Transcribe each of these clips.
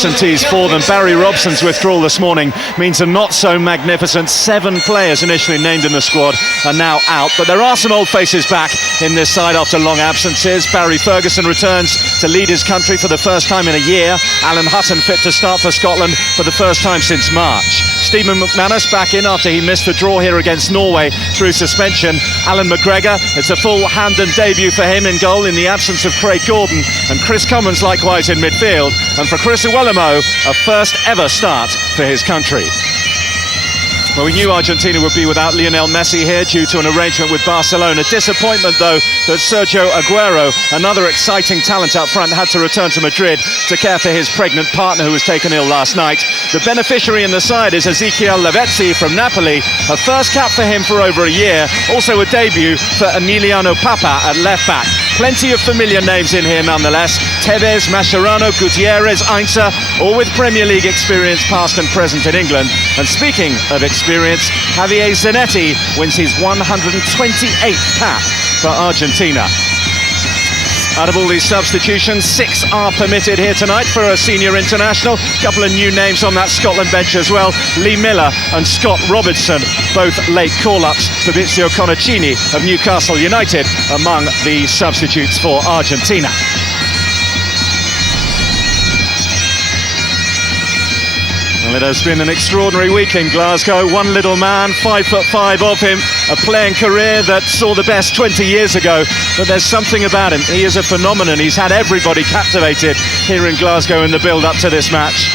absentees for them. Barry Robson's withdrawal this morning means a not so magnificent 7 players initially named in the squad are now out, but there are some old faces back in this side after long absences. Barry Ferguson returns to lead his country for the first time in a year. Alan Hutton fit to start for Scotland for the first time since March. Stephen McManus back in after he missed the draw here against Norway through suspension. Alan McGregor, it's a full Hampden debut for him in goal in the absence of Craig Gordon, and Chris Cummins likewise in midfield. And for Chris Iwelumo, a first ever start for his country. Well, we knew Argentina would be without Lionel Messi here due to an arrangement with Barcelona. Disappointment, though, that Sergio Aguero, another exciting talent up front, had to return to Madrid to care for his pregnant partner who was taken ill last night. The beneficiary in the side is Ezequiel Lavezzi from Napoli, a first cap for him for over a year, also a debut for Emiliano Papa at left-back. Plenty of familiar names in here nonetheless. Tevez, Mascherano, Gutierrez, Ainsa, all with Premier League experience past and present in England. And speaking of experience, Javier Zanetti wins his 128th cap for Argentina. Out of all these substitutions, 6 are permitted here tonight for a senior international. A couple of new names on that Scotland bench as well. Lee Miller and Scott Robertson, both late call-ups. Fabrizio Conacini of Newcastle United among the substitutes for Argentina. Well, it has been an extraordinary week in Glasgow. One little man, 5'5" of him, a playing career that saw the best 20 years ago, but there's something about him. He is a phenomenon. He's had everybody captivated here in Glasgow in the build-up to this match.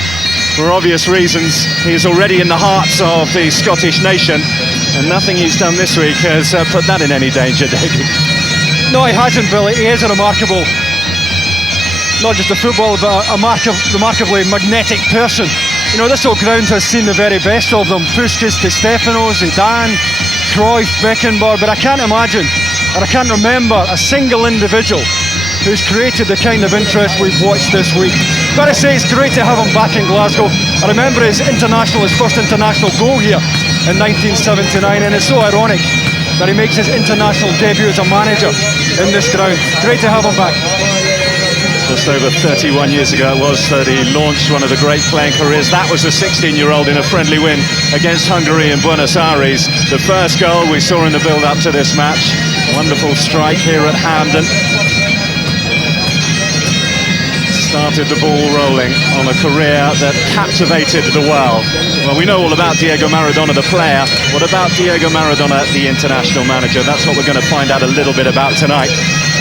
For obvious reasons, he is already in the hearts of the Scottish nation, and nothing he's done this week has put that in any danger, David. No, he hasn't, Billy. He is a remarkable, not just a footballer, but a remarkably magnetic person. You know, this old ground has seen the very best of them. Puskas, Di Stefano, Zidane, Cruyff, Beckenbauer, but I can't imagine, or I can't remember a single individual who's created the kind of interest we've watched this week. Gotta say, it's great to have him back in Glasgow. I remember his first international goal here in 1979, and it's so ironic that he makes his international debut as a manager in this ground. Great to have him back. Just over 31 years ago it was that he launched one of the great playing careers. That was a 16-year-old in a friendly win against Hungary in Buenos Aires. The first goal we saw in the build-up to this match. Wonderful strike here at Hampden. Started the ball rolling on a career that captivated the world. Well, we know all about Diego Maradona, the player. What about Diego Maradona, the international manager? That's what we're going to find out a little bit about tonight.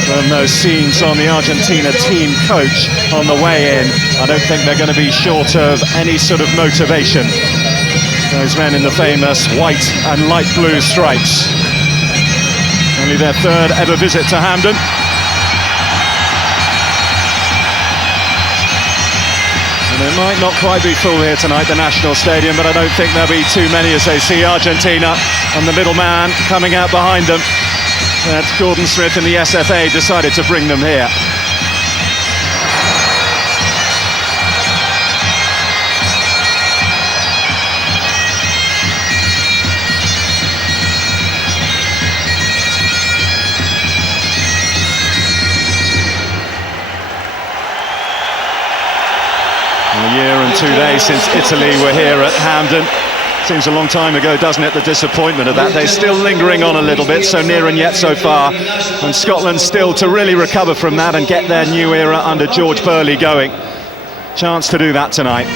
From those scenes on the Argentina team coach on the way in, I don't think they're going to be short of any sort of motivation. Those men in the famous white and light blue stripes. Only their 3rd ever visit to Hampden. And it might not quite be full here tonight, the National Stadium, but I don't think there'll be too many as they see Argentina and the middle man coming out behind them. That Gordon Smith and the SFA decided to bring them here. A year and 2 days since Italy were here at Hampden. Seems a long time ago, doesn't it, the disappointment of that. They're still lingering on a little bit, so near and yet so far. And Scotland still to really recover from that and get their new era under George Burley going. Chance to do that tonight.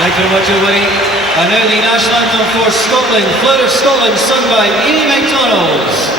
Thank you very much, everybody. And now the national anthem for Scotland, Flower of Scotland, sung by Amy MacDonald.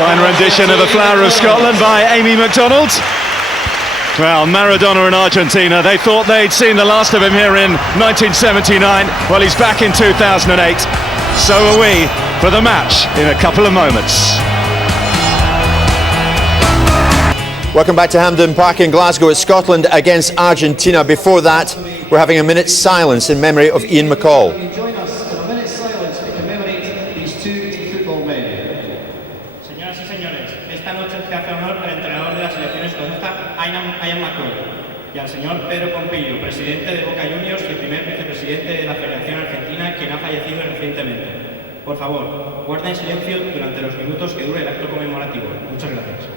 Fine rendition of The Flower of Scotland by Amy MacDonald. Well, Maradona and Argentina, they thought they'd seen the last of him here in 1979. Well, he's back in 2008. So are we for the match in a couple of moments. Welcome back to Hampden Park in Glasgow. It's Scotland against Argentina. Before that, we're having a minute's silence in memory of Ian McCall. Join us in a minute's silence to commemorate these two football men. Señoras y señores, esta noche se hace honor al entrenador de la selección escocesa, Ian McCall, y al señor Pedro Pompillo, presidente de Boca Juniors y primer vicepresidente de la Federación Argentina, quien ha fallecido recientemente. Por favor, guarden silencio durante los minutos que dure el acto conmemorativo. Muchas gracias.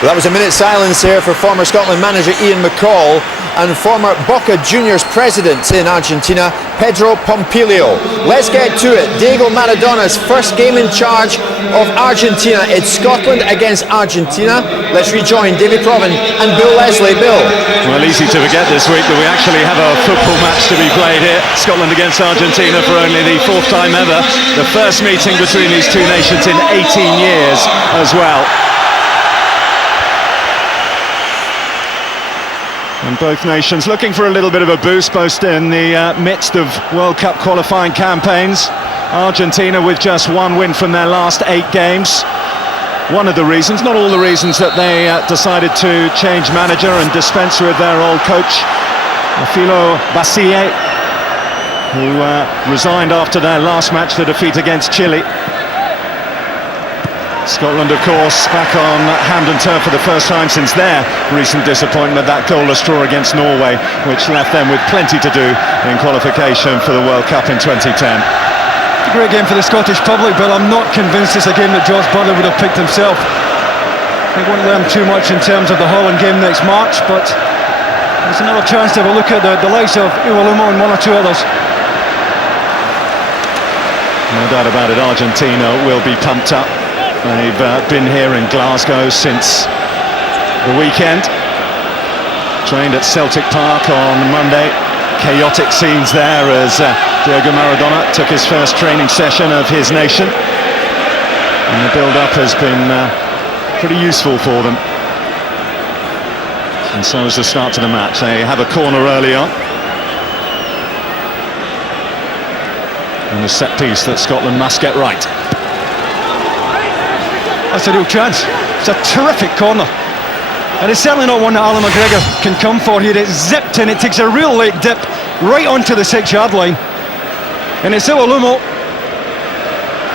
Well, that was a minute's silence here for former Scotland manager Ian McCall and former Boca Juniors president in Argentina, Pedro Pompilio. Let's get to it. Diego Maradona's first game in charge of Argentina. It's Scotland against Argentina. Let's rejoin David Provan and Bill Leslie. Bill. Well, easy to forget this week that we actually have a football match to be played here. Scotland against Argentina for only the fourth time ever. The first meeting between these two nations in 18 years as well. And both nations looking for a little bit of a boost, both in the midst of World Cup qualifying campaigns. Argentina with just one win from their last 8 games. One of the reasons, not all the reasons, that they decided to change manager and dispense with their old coach, Philo Basile, who resigned after their last match, the defeat against Chile. Scotland, of course, back on Hampden turf for the first time since their recent disappointment, that goalless draw against Norway, which left them with plenty to do in qualification for the World Cup in 2010. A great game for the Scottish public, but I'm not convinced it's a game that George Butler would have picked himself. They won't learn too much in terms of the Holland game next March, but there's another chance to have a look at the likes of Iwelumo and one or two others. No doubt about it, Argentina will be pumped up. They've been here in Glasgow since the weekend. Trained at Celtic Park on Monday. Chaotic scenes there as Diego Maradona took his first training session of his nation. And the build-up has been pretty useful for them. And so is the start to the match. They have a corner early on. And a set piece that Scotland must get right. That's a real chance. It's a terrific corner. And it's certainly not one that Alan McGregor can come for here. It's zipped and it takes a real late dip right onto the 6-yard line. And it's Iwelumo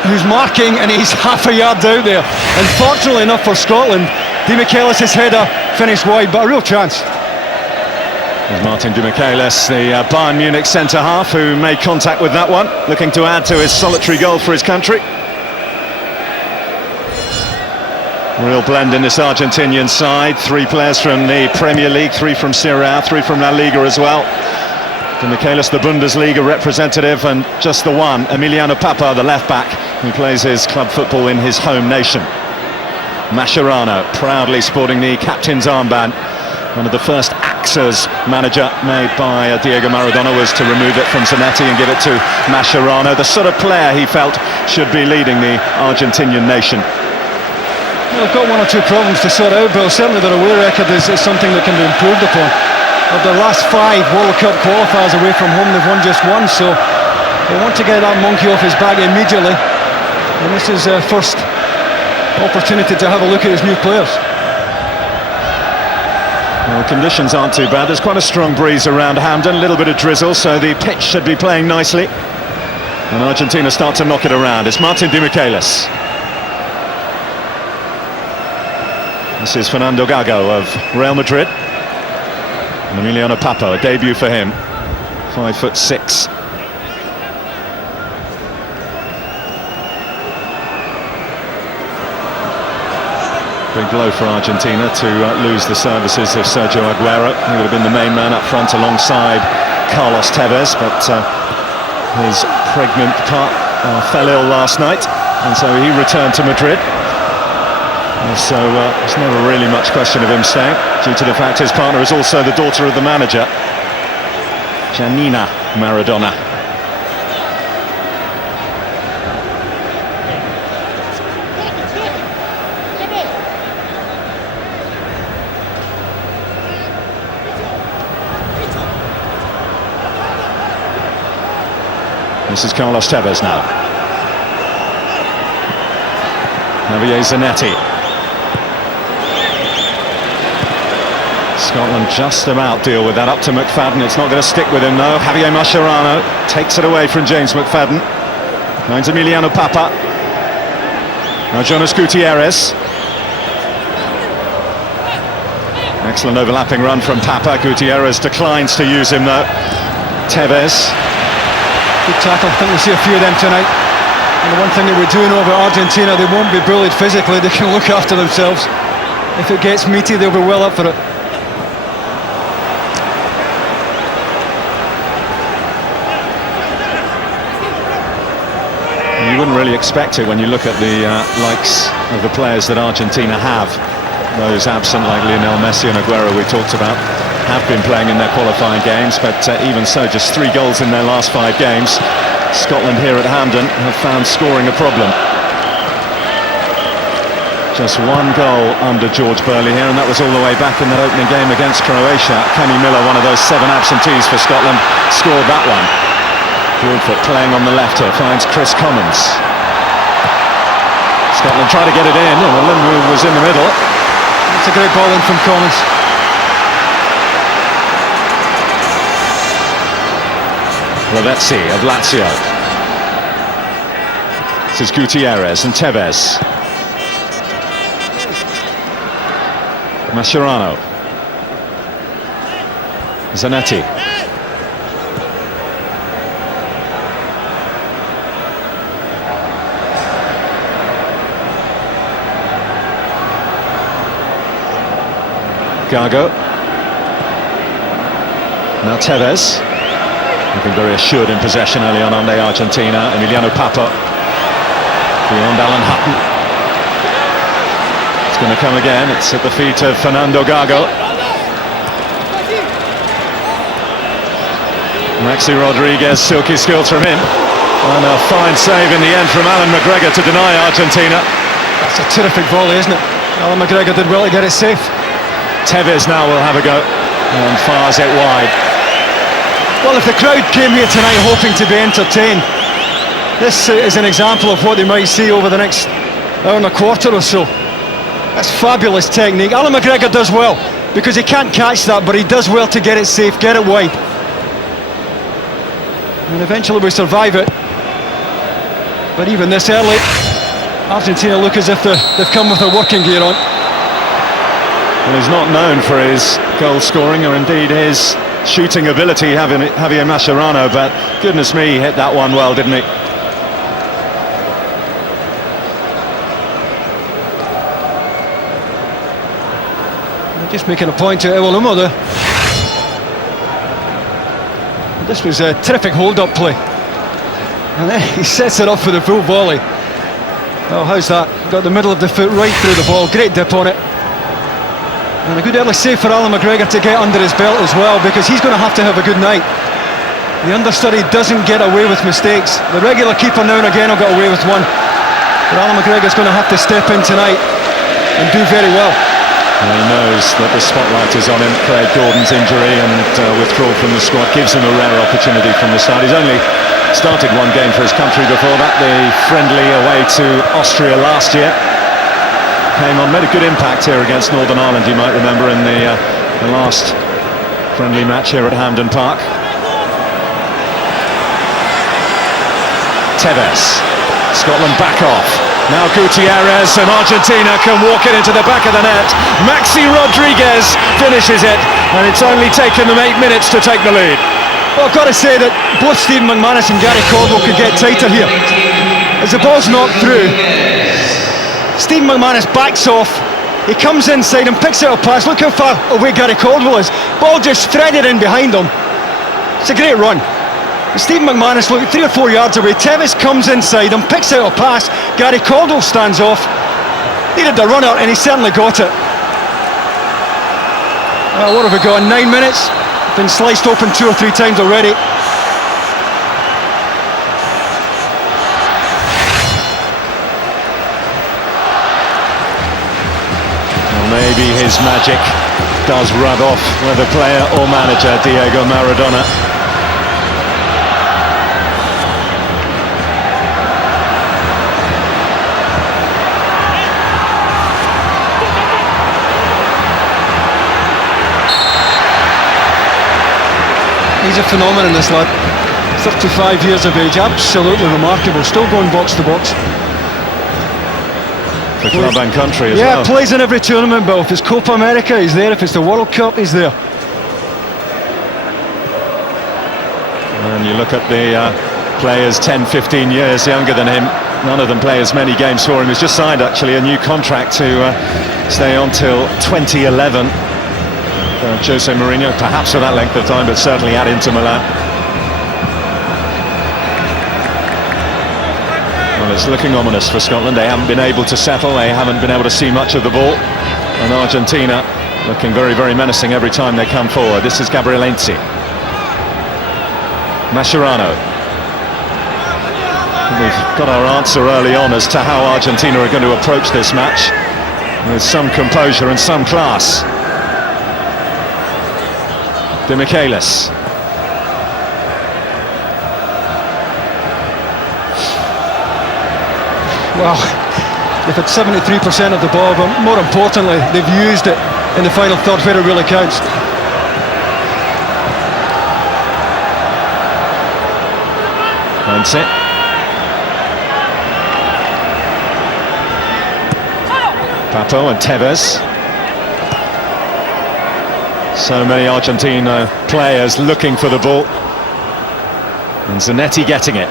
who's marking, and he's half a yard out there. Unfortunately enough for Scotland, Demichelis' header finished wide, but a real chance. There's Martin Demichelis, the Bayern Munich centre-half, who made contact with that one, looking to add to his solitary goal for his country. Real blend in this Argentinian side. 3 players from the Premier League, 3 from Serie A, 3 from La Liga as well. Demichelis, the Bundesliga representative, and just the one, Emiliano Papa, the left-back, who plays his club football in his home nation. Mascherano, proudly sporting the captain's armband. One of the first acts as manager made by Diego Maradona was to remove it from Zanetti and give it to Mascherano, the sort of player he felt should be leading the Argentinian nation. Well, they've got 1 or 2 problems to sort out, Bill. Certainly their away record is something that can be improved upon. Of their last 5 World Cup qualifiers away from home, they've won just 1, so they want to get that monkey off his back immediately. And this is their first opportunity to have a look at his new players. Well, conditions aren't too bad. There's quite a strong breeze around Hampden, a little bit of drizzle, so the pitch should be playing nicely. And Argentina start to knock it around. It's Martin Demichelis. This is Fernando Gago of Real Madrid. And Emiliano Papa, a debut for him. 5'6". Big blow for Argentina to lose the services of Sergio Aguero. He would have been the main man up front alongside Carlos Tevez, but his pregnant partner fell ill last night, and so he returned to Madrid. And so there's never really much question of him staying, due to the fact his partner is also the daughter of the manager, Janina Maradona. This is Carlos Tevez now. Javier Zanetti. Scotland just about deal with that, up to McFadden. It's not going to stick with him though. Javier Mascherano takes it away from James McFadden. Finds Emiliano Papa. Now Jonas Gutierrez. Excellent overlapping run from Papa. Gutierrez declines to use him though. Tevez. Good tackle. I think we'll see a few of them tonight. And the one thing that we do know about Argentina, they won't be bullied physically. They can look after themselves. If it gets meaty, they'll be well up for it. You wouldn't really expect it when you look at the likes of the players that Argentina have. Those absent, like Lionel Messi and Aguero we talked about, have been playing in their qualifying games, but even so, just 3 goals in their last 5 games. Scotland here at Hampden have found scoring a problem. Just 1 goal under George Burley here, and that was all the way back in that opening game against Croatia. Kenny Miller, one of those 7 absentees for Scotland, scored that one. Broadfoot playing on the left here, finds Chris Commons. Scotland tried to get it in, and Limbu was in the middle. It's a great ball in from Commons. Lavezzi of Lazio. This is Gutierrez and Tevez. Mascherano. Zanetti. Gago. Now Tevez. Looking very assured in possession early on under Argentina. Emiliano Papa. Beyond Alan Hutton. It's going to come again. It's at the feet of Fernando Gago. Maxi Rodriguez, silky skills from him. And a fine save in the end from Alan McGregor to deny Argentina. That's a terrific volley, isn't it? Alan McGregor did well to get it safe. Tevez now will have a go and fires it wide. Well, if the crowd came here tonight hoping to be entertained, this is an example of what they might see over the next hour and a quarter or so. That's fabulous technique. Alan McGregor does well, because he can't catch that, but he does well to get it safe, get it wide. And eventually we survive it. But even this early, Argentina look as if they've come with their working gear on. Well, he's not known for his goal scoring or indeed his shooting ability, Javier Mascherano, but goodness me, he hit that one well, didn't he? They're just making a point to Ewolumo there. This was a terrific hold-up play. And then he sets it up for the full volley. Oh, how's that? Got the middle of the foot right through the ball. Great dip on it. And a good early save for Alan McGregor to get under his belt as well, because he's going to have a good night. The understudy doesn't get away with mistakes. The regular keeper now and again will get away with one. But Alan McGregor's going to have to step in tonight and do very well. And he knows that the spotlight is on him. Craig Gordon's injury and withdrawal from the squad gives him a rare opportunity from the start. He's only started one game for his country before that, the friendly away to Austria last year. Came on, made a good impact here against Northern Ireland, you might remember, in the last friendly match here at Hampden Park. Tevez, Scotland back off. Now Gutierrez, and Argentina can walk it into the back of the net. Maxi Rodriguez finishes it, and it's only taken them 8 minutes to take the lead. Well, I've got to say that both Stephen McManus and Gary Caldwell could get tighter here. As the ball's knocked through, Stephen McManus backs off, he comes inside and picks out a pass. Look how far away Gary Caldwell is. Ball just threaded in behind him. It's a great run. Stephen McManus looked 3 or 4 yards away. Tevez comes inside and picks out a pass. Gary Caldwell stands off. Needed the runner and he certainly got it. What have we got? 9 minutes. Been sliced open 2 or 3 times already. Maybe his magic does rub off whether player or manager Diego Maradona. He's a phenomenon, this lad. 35 years of age, absolutely remarkable. Still going box to box. For club and country as well. Yeah, plays in every tournament, but if it's Copa America, he's there. If it's the World Cup, he's there. And you look at the players 10, 15 years younger than him. None of them play as many games for him. He's just signed, actually, a new contract to stay on till 2011. Jose Mourinho, perhaps for that length of time, but certainly at Inter Milan. Well, it's looking ominous for Scotland. They haven't been able to settle, they haven't been able to see much of the ball. And Argentina looking very, very menacing every time they come forward. This is Gabrielensi. Mascherano. We've got our answer early on as to how Argentina are going to approach this match, with some composure and some class. De Michelis. Well, they've had 73% of the ball, but more importantly, they've used it in the final third where it really counts. That's it. Papo and Tevez. So many Argentina players looking for the ball. And Zanetti getting it.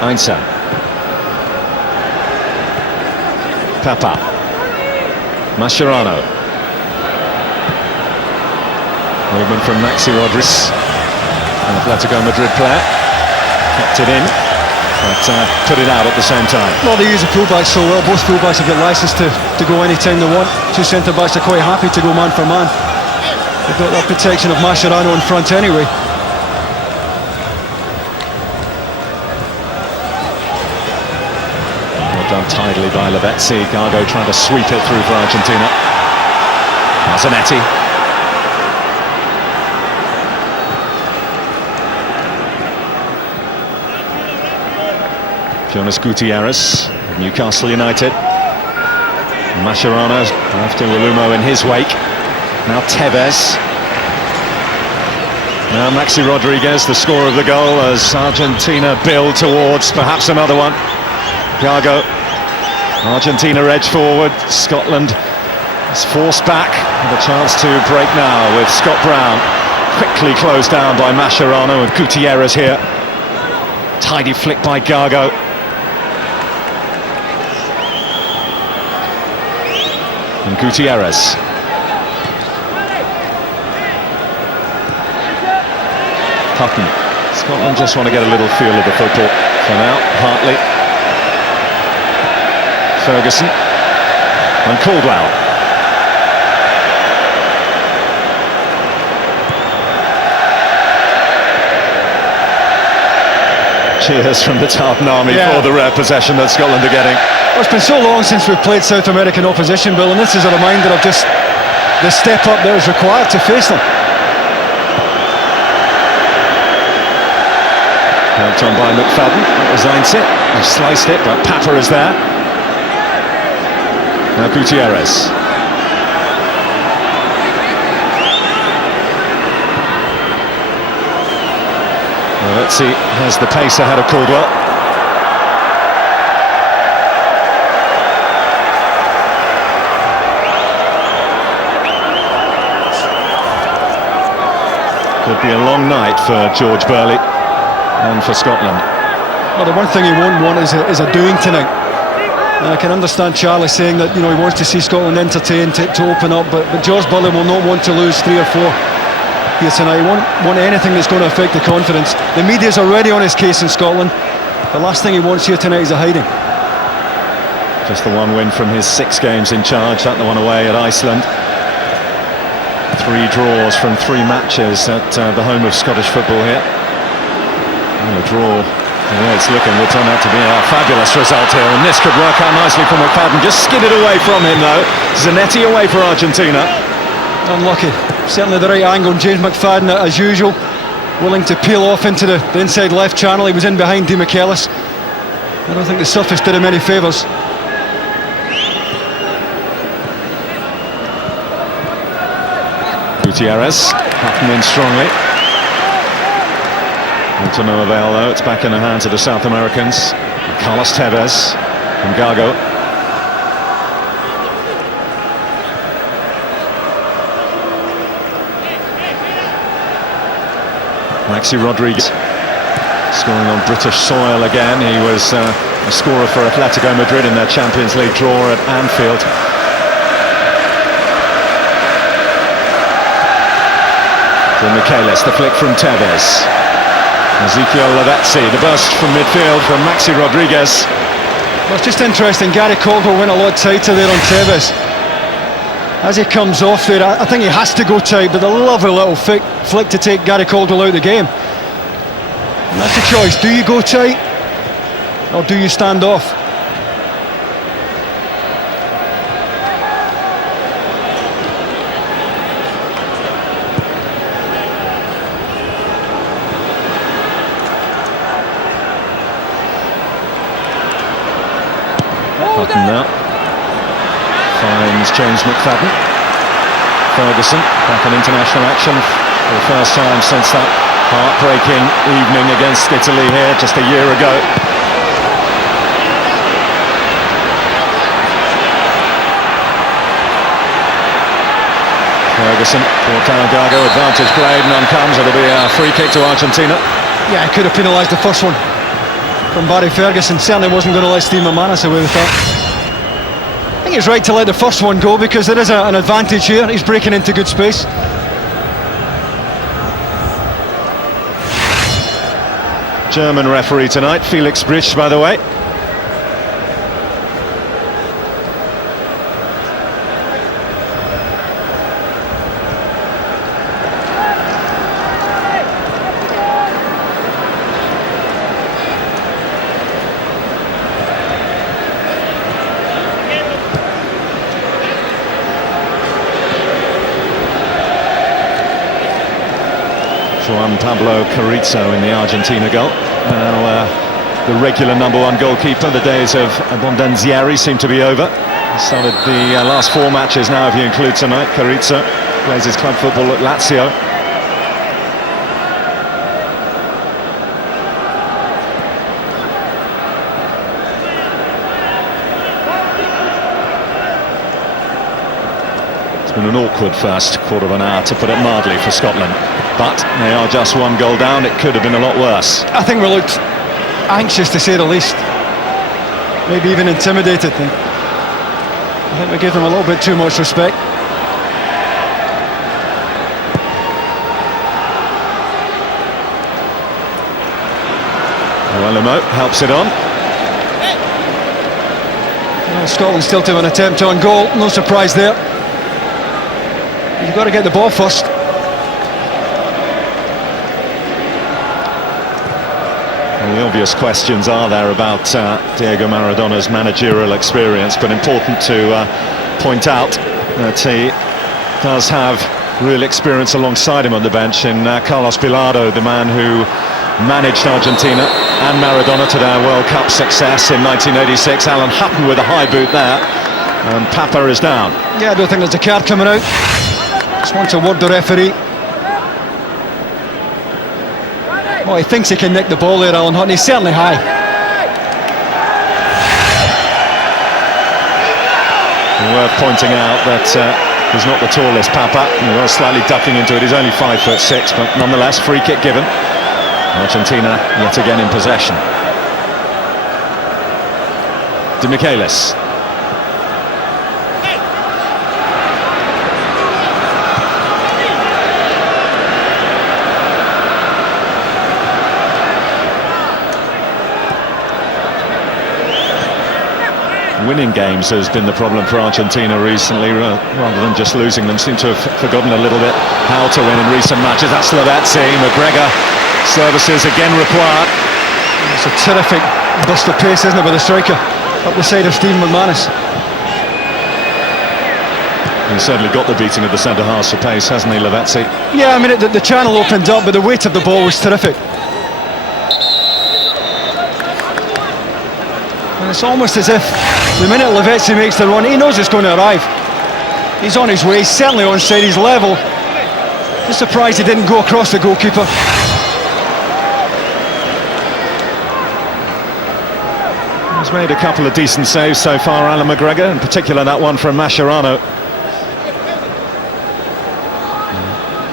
Einsa. Papa. Mascherano. Movement from Maxi Rodriguez, an Atletico Madrid player. Kept it in, but put it out at the same time. Well, they use the fullbacks so well. Both fullbacks have got licence to go anytime they want. Two centre-backs are quite happy to go man for man. They've got that protection of Mascherano in front anyway. Done tidily by Lavezzi. Gargo trying to sweep it through for Argentina. Zanetti. Jonas Gutierrez, Newcastle United. Mascherano after Ewolumo in his wake. Now Tevez. Now Maxi Rodriguez, the scorer of the goal, as Argentina build towards perhaps another one. Gago. Argentina edge forward. Scotland is forced back with a chance to break now with Scott Brown. Quickly closed down by Mascherano and Gutierrez here. Tidy flick by Gago. And Gutierrez. Hutton. Scotland just want to get a little feel of the football for now. Hartley. Ferguson. And Caldwell. Cheers from the Tartan Army for the rare possession that Scotland are getting. Well, it's been so long since we've played South American opposition, Bill, and this is a reminder of just the step up that is required to face them. Helped on by McFadden. That was Einsit. He sliced it, but Papa is there. Now Gutierrez. Well, let's see. Has the pace ahead of Caldwell. Could be a long night for George Burley and for Scotland. Well, the one thing he won't want is a doing tonight. And I can understand Charlie saying that, you know, he wants to see Scotland entertained to open up, but George Burley will not want to lose 3 or 4 here tonight. He won't want anything that's going to affect the confidence. The media's already on his case in Scotland. The last thing he wants here tonight is a hiding. Just the one win from his 6 games in charge, that the one away at Iceland. 3 draws from 3 matches at the home of Scottish football here. And a draw, the way it's looking, will turn out to be a fabulous result here, and this could work out nicely for McFadden. Just skidded away from him though. Zanetti away for Argentina. Unlucky. Certainly the right angle. James McFadden, as usual, willing to peel off into the inside left channel. He was in behind Di Michelis. I don't think the surface did him any favours. Gutierrez, Hutton in strongly. To no avail though, it's back in the hands of the South Americans. Carlos Tevez and Gago. Maxi Rodriguez scoring on British soil again. He was a scorer for Atletico Madrid in their Champions League draw at Anfield. To Michelis, the flick from Tevez. Ezekiel Lavezzi, the burst from midfield from Maxi Rodriguez. Well, it's just interesting, Gary Caldwell went a lot tighter there on Tevez. As he comes off there, I think he has to go tight, but a lovely little flick to take Gary Caldwell out of the game. And that's a choice, do you go tight or do you stand off? Hutton now finds James McFadden. Ferguson back in international action for the first time since that heartbreaking evening against Italy here just a year ago. Ferguson brought down Gago, advantage played, none comes. It'll be a free kick to Argentina. Yeah, he could have penalised the first one from Barry Ferguson. Certainly wasn't going to let Steve McManus away with that. I think it's right to let the first one go because there is an advantage here. He's breaking into good space. German referee tonight, Felix Brisch, by the way. Juan Pablo Carrizo in the Argentina goal. Now the regular #1 goalkeeper. The days of Abondanzieri seem to be over. He started the last 4 matches now, if you include tonight, Carrizo. plays his club football at Lazio. It's been an awkward first quarter of an hour, to put it mildly, for Scotland. But they are just one goal down. It could have been a lot worse. I think we looked anxious, to say the least. Maybe even intimidated. I think we gave them a little bit too much respect. Well, helps it on. Well, Scotland still to an attempt on goal. No surprise there. You've got to get the ball first. Well, the obvious questions are there about Diego Maradona's managerial experience, but important to point out that he does have real experience alongside him on the bench in Carlos Bilardo, the man who managed Argentina and Maradona to their World Cup success in 1986. Alan Hutton with a high boot there, and Papa is down. Yeah, I don't think there's a card coming out. Just wants to word the referee. Well, he thinks he can nick the ball there, Alan Hutton. He's certainly high. Worth pointing out that he's not the tallest Papa. He was slightly ducking into it. He's only 5'6", but nonetheless, free kick given. Argentina yet again in possession. De Michelis. Winning games has been the problem for Argentina recently, rather than just losing them. Seem to have forgotten a little bit how to win in recent matches. That's Lavezzi. McGregor, services again required. It's a terrific burst of pace, isn't it, by the striker up the side of Stephen McManus. He's certainly got the beating of the centre halves for pace, hasn't he, Lavezzi? Yeah, I mean, the channel opened up, but the weight of the ball was terrific. And it's almost as if the minute Lavezzi makes the run, he knows it's going to arrive. He's on his way, he's certainly onside, he's level. Just surprised he didn't go across the goalkeeper. He's made a couple of decent saves so far, Alan McGregor, in particular that one from Mascherano.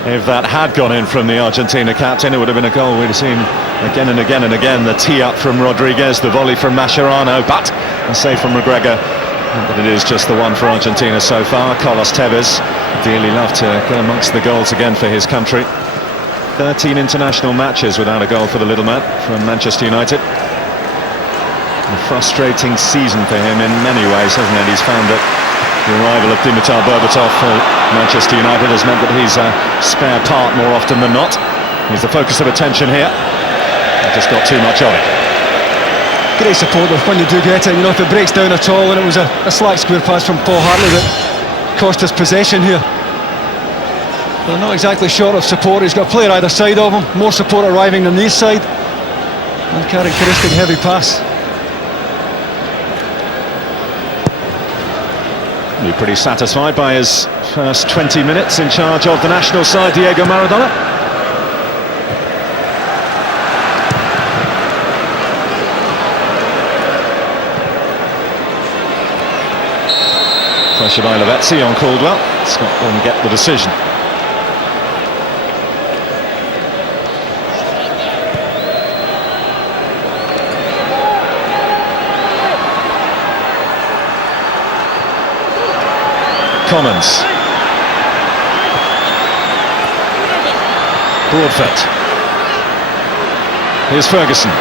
If that had gone in from the Argentina captain, it would have been a goal. We'd have seen again and again and again the tee up from Rodriguez, the volley from Mascherano, but a save from McGregor. But it is just the one for Argentina so far. Carlos Tevez dearly loved to go amongst the goals again for his country. 13 international matches without a goal for the little man from Manchester United. A frustrating season for him in many ways, hasn't it? He's found that the arrival of Dimitar Berbatov for Manchester United has meant that he's a spare part more often than not. He's the focus of attention here. Just got too much of it. Great support when you do get it. You know, if it breaks down at all, and it was a slack square pass from Paul Hartley that cost us possession here. They're not exactly short of support. He's got a player either side of him. More support arriving than this side. Uncharacteristic heavy pass. Be pretty satisfied by his first 20 minutes in charge of the national side, Diego Maradona. Pressure by Lavezzi on Caldwell. Scotland get the decision. Commons. Broadfoot. Here's Ferguson.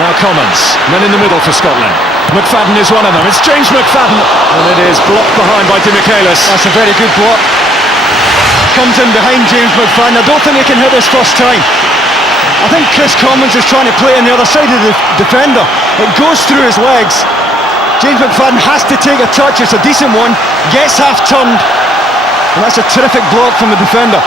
Now Commons. Men in the middle for Scotland. McFadden is one of them. It's James McFadden. And it is blocked behind by De Michelis. That's a very good block. Comes in behind James McFadden. I don't think he can hit this first time. I think Chris Commons is trying to play on the other side of the defender. It goes through his legs. James McFadden has to take a touch. It's a decent one. Gets half turned. And that's a terrific block from the defender.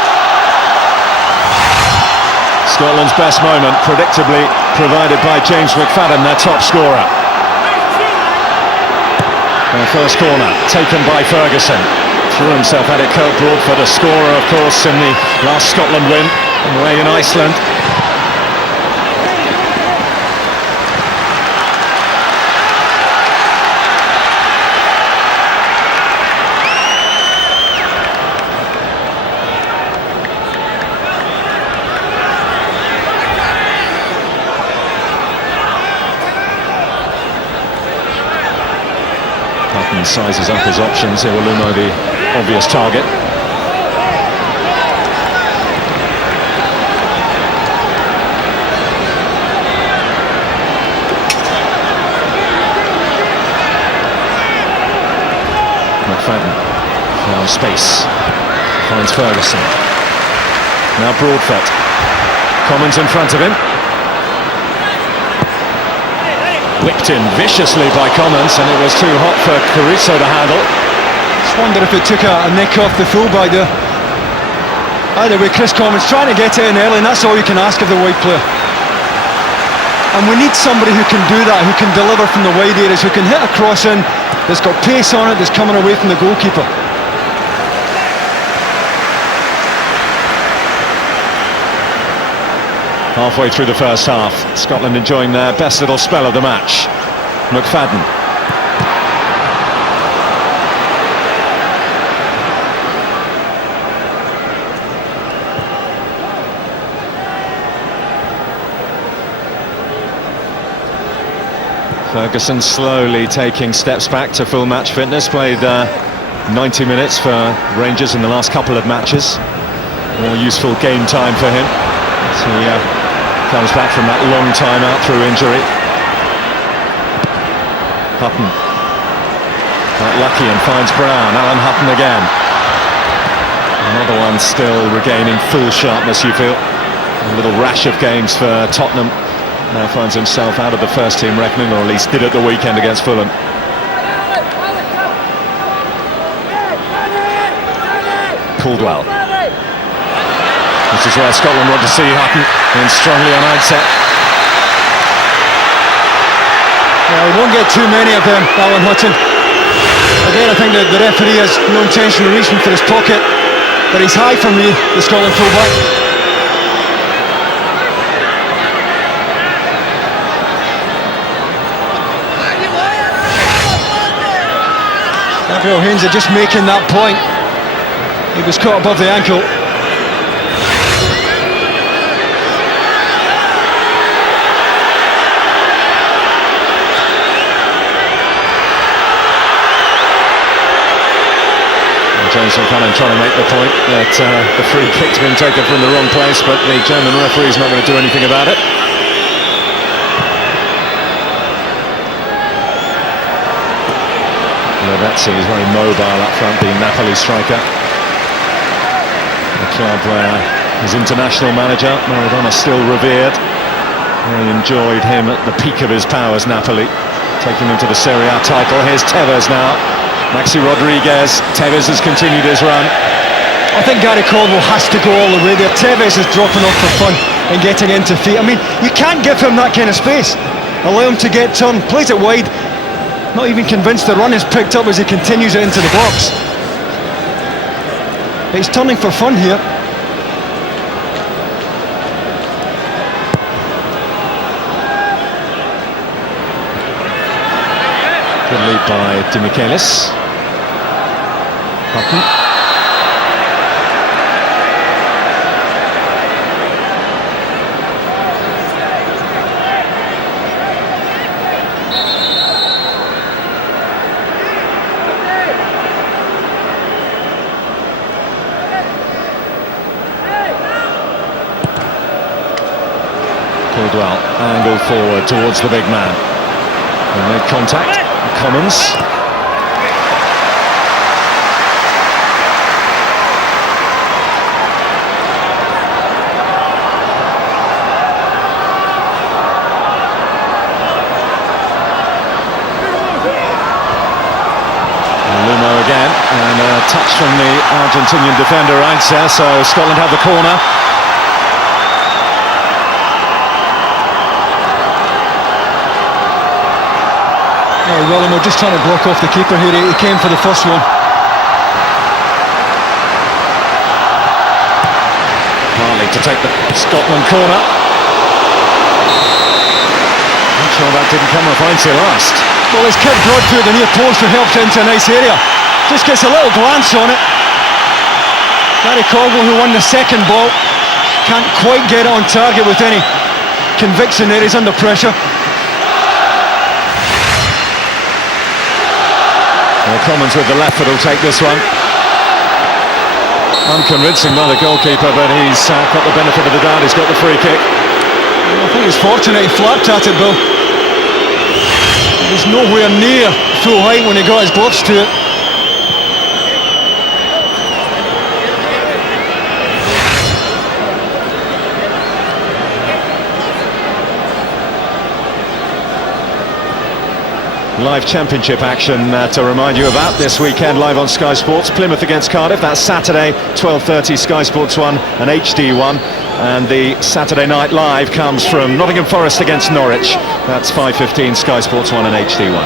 Scotland's best moment, predictably provided by James McFadden, their top scorer. First corner taken by Ferguson. Threw himself at it, Kurt Broadfoot, a scorer of course in the last Scotland win away in Iceland. Hutton sizes up his options. Iwelumo the obvious target. McFadden found space, finds Ferguson. Now Broadfoot. Commons in front of him. Whipped in viciously by Commons, and it was too hot for Caruso to handle. Just wonder if it took a nick off the fullback there. Either way, Chris Commons trying to get it in early, and that's all you can ask of the wide player. And we need somebody who can do that, who can deliver from the wide areas, who can hit a cross in, that's got pace on it, that's coming away from the goalkeeper. Halfway through the first half, Scotland enjoying their best little spell of the match. McFadden. Ferguson slowly taking steps back to full match fitness. Played 90 minutes for Rangers in the last couple of matches. More useful game time for him. So comes back from that long time out through injury. Hutton. Quite lucky and finds Brown. Alan Hutton again. Another one still regaining full sharpness, you feel. A little rash of games for Tottenham. Now finds himself out of the first team reckoning, or at least did at the weekend against Fulham. Caldwell. This is where Scotland want to see Hutton in strongly on outset. Yeah, we won't get too many of them, Alan Hutton. Again, I think that the referee has no intention of reaching for his pocket, but he's high for me, the Scotland fullback. Gabriel Heinze just making that point. He was caught above the ankle. James McFadden trying to make the point that the free kick's been taken from the wrong place, but the German referee's not going to do anything about it. Lavezzi is very mobile up front, the Napoli striker. The club where his international manager, Maradona, still revered. They enjoyed him at the peak of his powers, Napoli, taking them to the Serie A title. Here's Tevez now. Maxi Rodriguez. Tevez has continued his run. I think Gary Caldwell has to go all the way there. Tevez is dropping off for fun and getting into feet. I mean, you can't give him that kind of space. Allow him to get turned, plays it wide. Not even convinced the run is picked up as he continues it into the box. He's turning for fun here. Good lead by Demichelis. Hutton. Caldwell angled forward towards the big man. They made contact. Commons. Lumo again, and a touch from the Argentinian defender Heinze, so Scotland have the corner. Oh, Willemo just trying to block off the keeper here. He came for the first one. Harley to take the Scotland corner. Not sure that didn't come off until last. Well, it's kicked broad through the near post and helps into a nice area. Just gets a little glance on it. Gary Caldwell, who won the second ball, can't quite get it on target with any conviction there. He's under pressure. Well, Commons with the left foot will take this one. Unconvincing by the goalkeeper, but he's got the benefit of the doubt. He's got the free kick. I think he's fortunate he flapped at it, Bill. He was nowhere near full height when he got his gloves to it. Live championship action to remind you about this weekend, live on Sky Sports. Plymouth against Cardiff, that's Saturday, 12:30, Sky Sports 1 and HD1. And the Saturday night live comes from Nottingham Forest against Norwich. That's 5:15, Sky Sports 1 and HD1.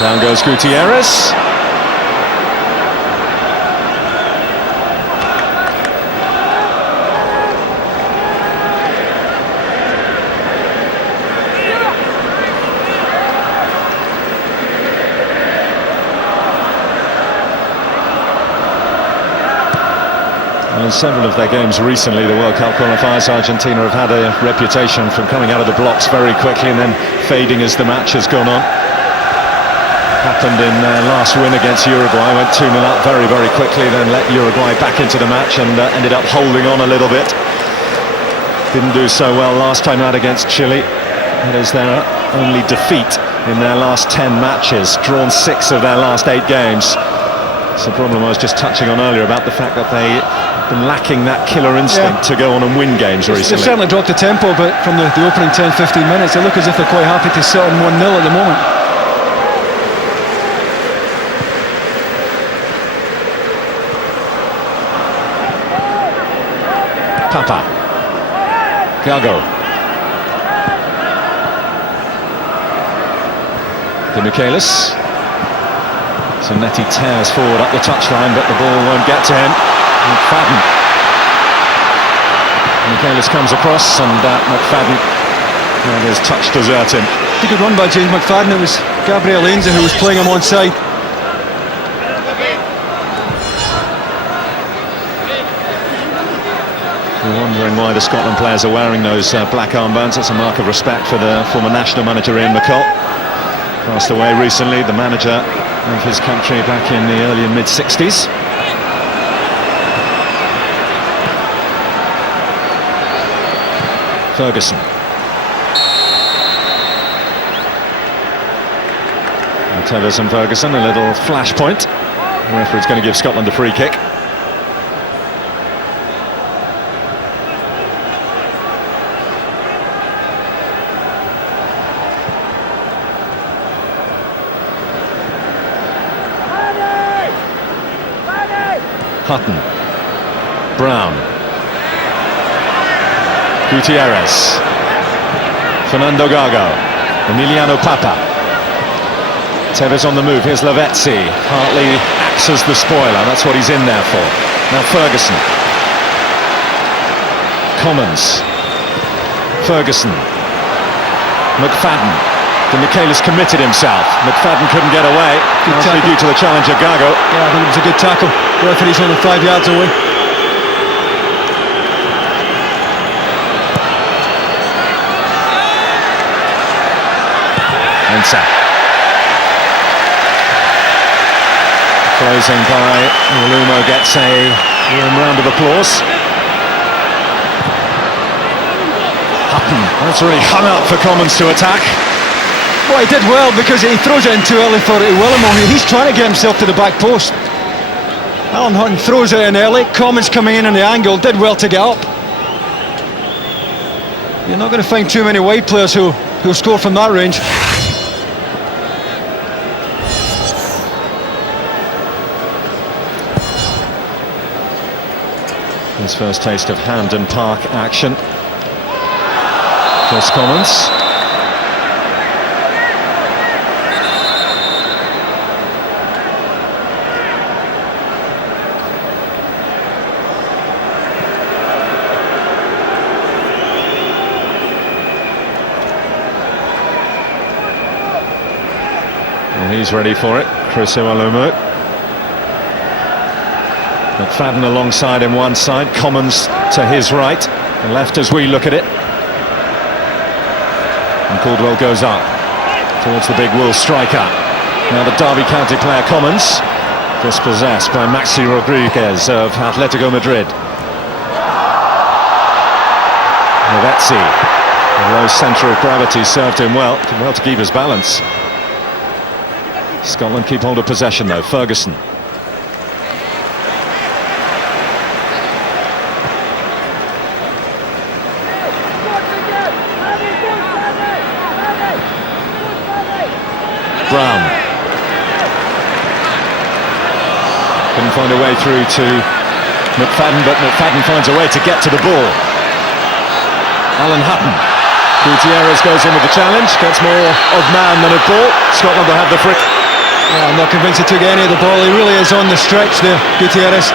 Down goes Gutierrez. In several of their games recently, the World Cup qualifiers, Argentina have had a reputation from coming out of the blocks very quickly and then fading as the match has gone on. Happened in their last win against Uruguay, went 2-0 up very, very quickly, then let Uruguay back into the match and ended up holding on a little bit. Didn't do so well last time out against Chile. That is their only defeat in their last 10 matches, drawn 6 of their last 8 games. It's the problem I was just touching on earlier about the fact that they've been lacking that killer instinct to go on and win games recently. They've certainly dropped the tempo, but from the opening 10-15 minutes, they look as if they're quite happy to sit on 1-0 at the moment. Papa. Gago. De Michaelis. Zanetti tears forward up the touchline, but the ball won't get to him. McFadden. Michaelis comes across, and McFadden, his touch deserts him. A good run by James McFadden. It was Gabriel Ainza who was playing him onside. You're wondering why the Scotland players are wearing those black armbands. That's a mark of respect for the former national manager Ian McCall. Passed away recently, the manager of his country back in the early and mid-60s. Ferguson. Tevez and Ferguson, a little flashpoint. The referee's going to give Scotland a free kick. Hutton, Brown, Gutierrez, Fernando Gago, Emiliano Papa, Tevez on the move. Here's Lavezzi. Hartley acts as the spoiler, that's what he's in there for. Now Ferguson, Commons, Ferguson, McFadden. De Michaelis committed himself. McFadden couldn't get away, largely due to the challenge of Gago. Yeah, I think it was a good tackle. The referee's only 5 yards away. Ensa. Closing by Willemo gets a warm round of applause. Hutton, that's really hung up for Commons to attack. Well, he did well because he throws it in too early for Willemo. He's trying to get himself to the back post. Alan Hutton throws it in early. Commons coming in on the angle, did well to get up. You're not going to find too many wide players who'll score from that range. His first taste of Hampden Park action. Chris Commons. Well, he's ready for it, Chris Iwelumo. McFadden alongside him one side, Commons to his right, and left as we look at it. And Caldwell goes up towards the big Wolves striker. Now the Derby County player Commons, dispossessed by Maxi Rodriguez of Atletico Madrid. Lavezzi, the low centre of gravity served him well, did well to keep his balance. Scotland keep hold of possession though, Ferguson. Brown. Couldn't find a way through to McFadden, but McFadden finds a way to get to the ball. Alan Hutton. Gutierrez goes in with the challenge, gets more of man than of ball. Scotland will have the free. Yeah, I'm not convinced he took any of the ball. He really is on the stretch there, Gutierrez.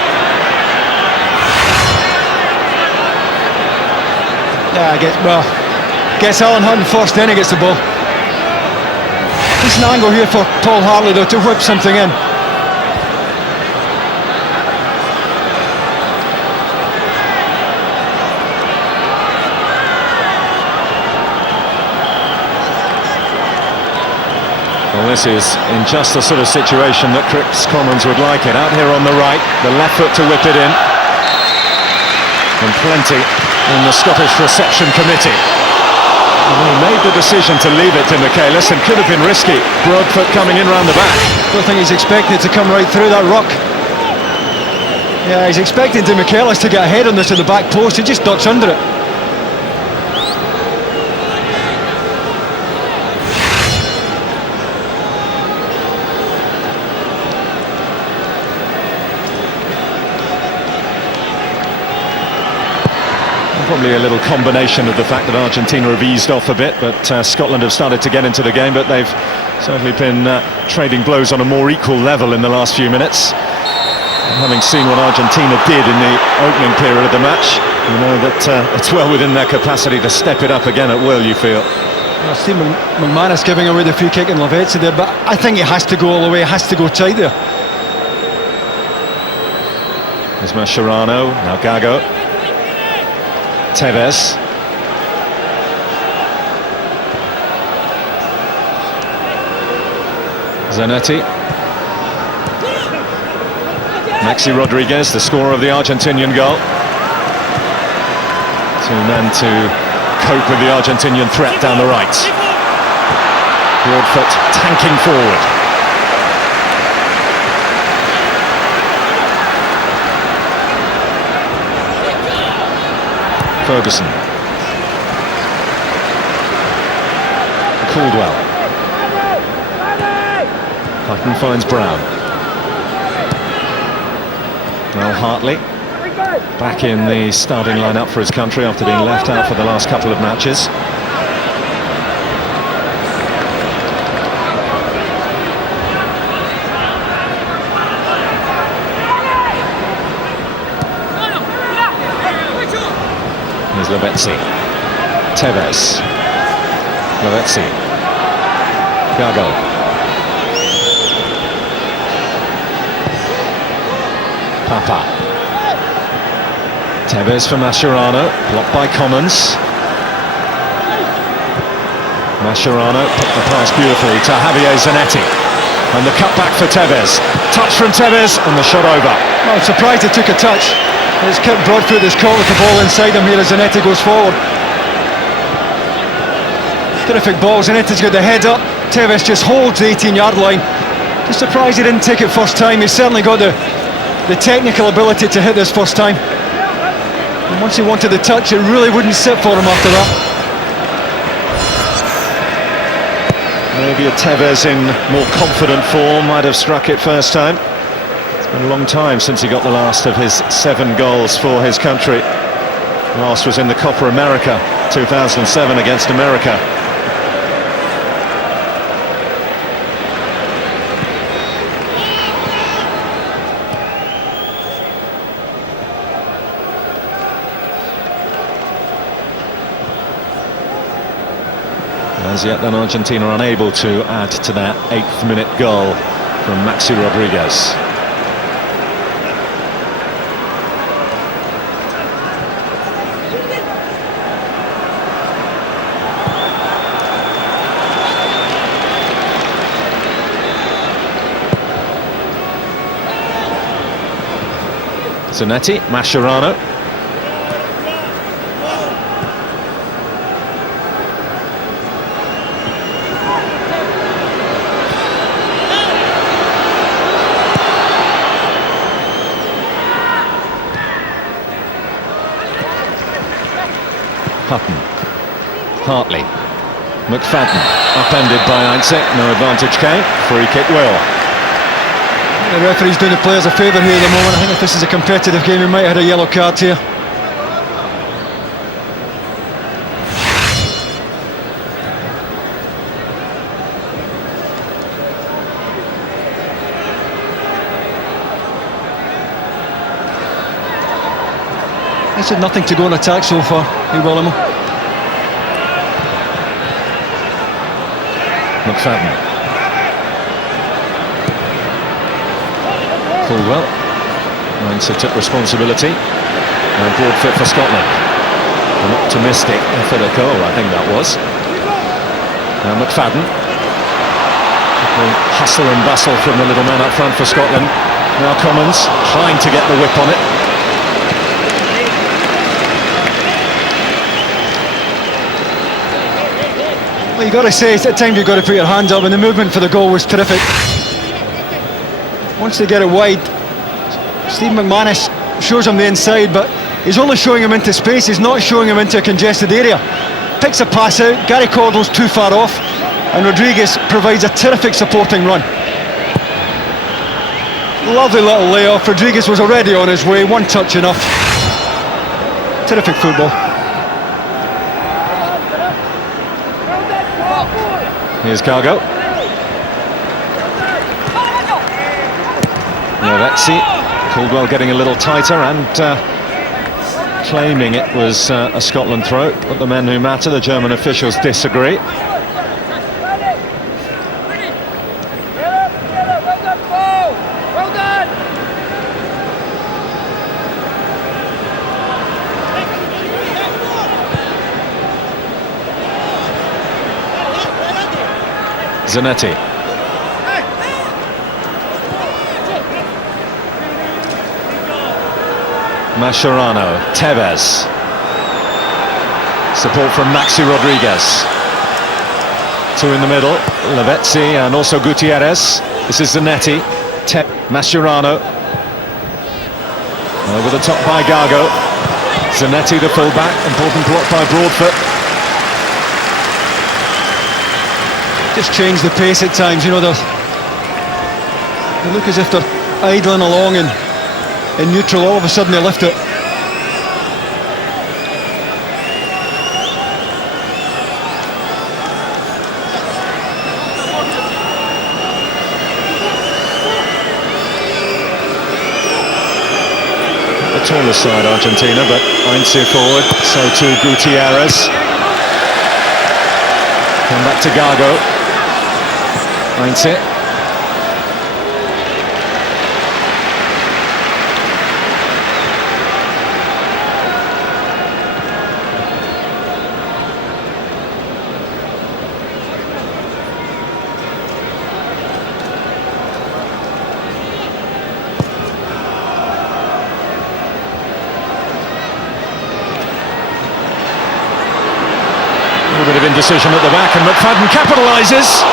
Yeah, gets Alan Hutton first, then he gets the ball. There's an angle here for Paul Hartley though to whip something in. Well, this is in just the sort of situation that Chris Commons would like it. Out here on the right, the left foot to whip it in. And plenty in the Scottish reception committee. Well, he made the decision to leave it to Michaelis and could have been risky. Broadfoot coming in round the back. Don't think he's expected to come right through that rock. Yeah, he's expecting Michaelis to get ahead on this at the back post. He just ducks under it. Probably a little combination of the fact that Argentina have eased off a bit, but Scotland have started to get into the game, but they've certainly been trading blows on a more equal level in the last few minutes. And having seen what Argentina did in the opening period of the match, you know that it's well within their capacity to step it up again at will, you feel. Well, Steve McManus giving away the free kick in Lavezzi there, but I think he has to go all the way, he has to go tight there. There's Mascherano, now Gago. Tevez. Zanetti. Maxi Rodriguez, the scorer of the Argentinian goal. Two men to cope with the Argentinian threat down the right. Broadfoot tanking forward. Ferguson. Caldwell. Hutton finds Brown. Now Hartley back in the starting lineup for his country after being left out for the last couple of matches. Here's Lavezzi. Tevez. Lavezzi. Gago. Papa. Tevez for Mascherano, blocked by Commons. Mascherano put the pass beautifully to Javier Zanetti. And the cutback for Tevez. Touch from Tevez and the shot over. Well, I'm surprised he took a touch. It's kept Broadfoot is caught with the ball inside him here as Zanetti goes forward. Terrific ball, Zanetti's got the head up. Tevez just holds the 18-yard line. Just surprised he didn't take it first time. He's certainly got the technical ability to hit this first time. And once he wanted the touch, it really wouldn't sit for him after that. Maybe a Tevez in more confident form might have struck it first time. been a long time since he got the last of his 7 goals for his country. Last was in the Copa America 2007 against America. As yet then Argentina unable to add to that 8th minute goal from Maxi Rodriguez. Zanetti, Mascherano. Hutton, Hartley, McFadden, upended by Heinze, no advantage came, free kick will. The referee's doing the players a favour here at the moment. I think if this is a competitive game, he might have had a yellow card here. He's had nothing to go on attack so far, Willemo. McFadden. Caldwell. Heinze took responsibility. And broad fit for Scotland. An optimistic effort at goal, I think that was. Now McFadden. The hustle and bustle from the little man up front for Scotland. Now Commons trying to get the whip on it. Well, you've got to say, at times you've got to put your hands up, and the movement for the goal was terrific. Once they get it wide, Steve McManus shows him the inside, but he's only showing him into space, he's not showing him into a congested area. Picks a pass out, Gary Caldwell's too far off, and Rodriguez provides a terrific supporting run. Lovely little layoff, Rodriguez was already on his way, one touch enough. Terrific football. Here's Cargo. Novetzi, Caldwell getting a little tighter and claiming it was a Scotland throw, but the men who matter, the German officials, disagree. Zanetti. Mascherano, Tevez. Support from Maxi Rodriguez. 2 in the middle, Lavezzi and also Gutierrez. This is Zanetti, Mascherano. Over the top by Gago. Zanetti the fullback, important block by Broadfoot. Just change the pace at times, you know, they look as if they're idling along in neutral, all of a sudden they lift it. The taller side Argentina, but Heinze forward, so too Gutierrez. Come back to Gago. Heinze. A little bit of indecision at the back, and McFadden capitalises.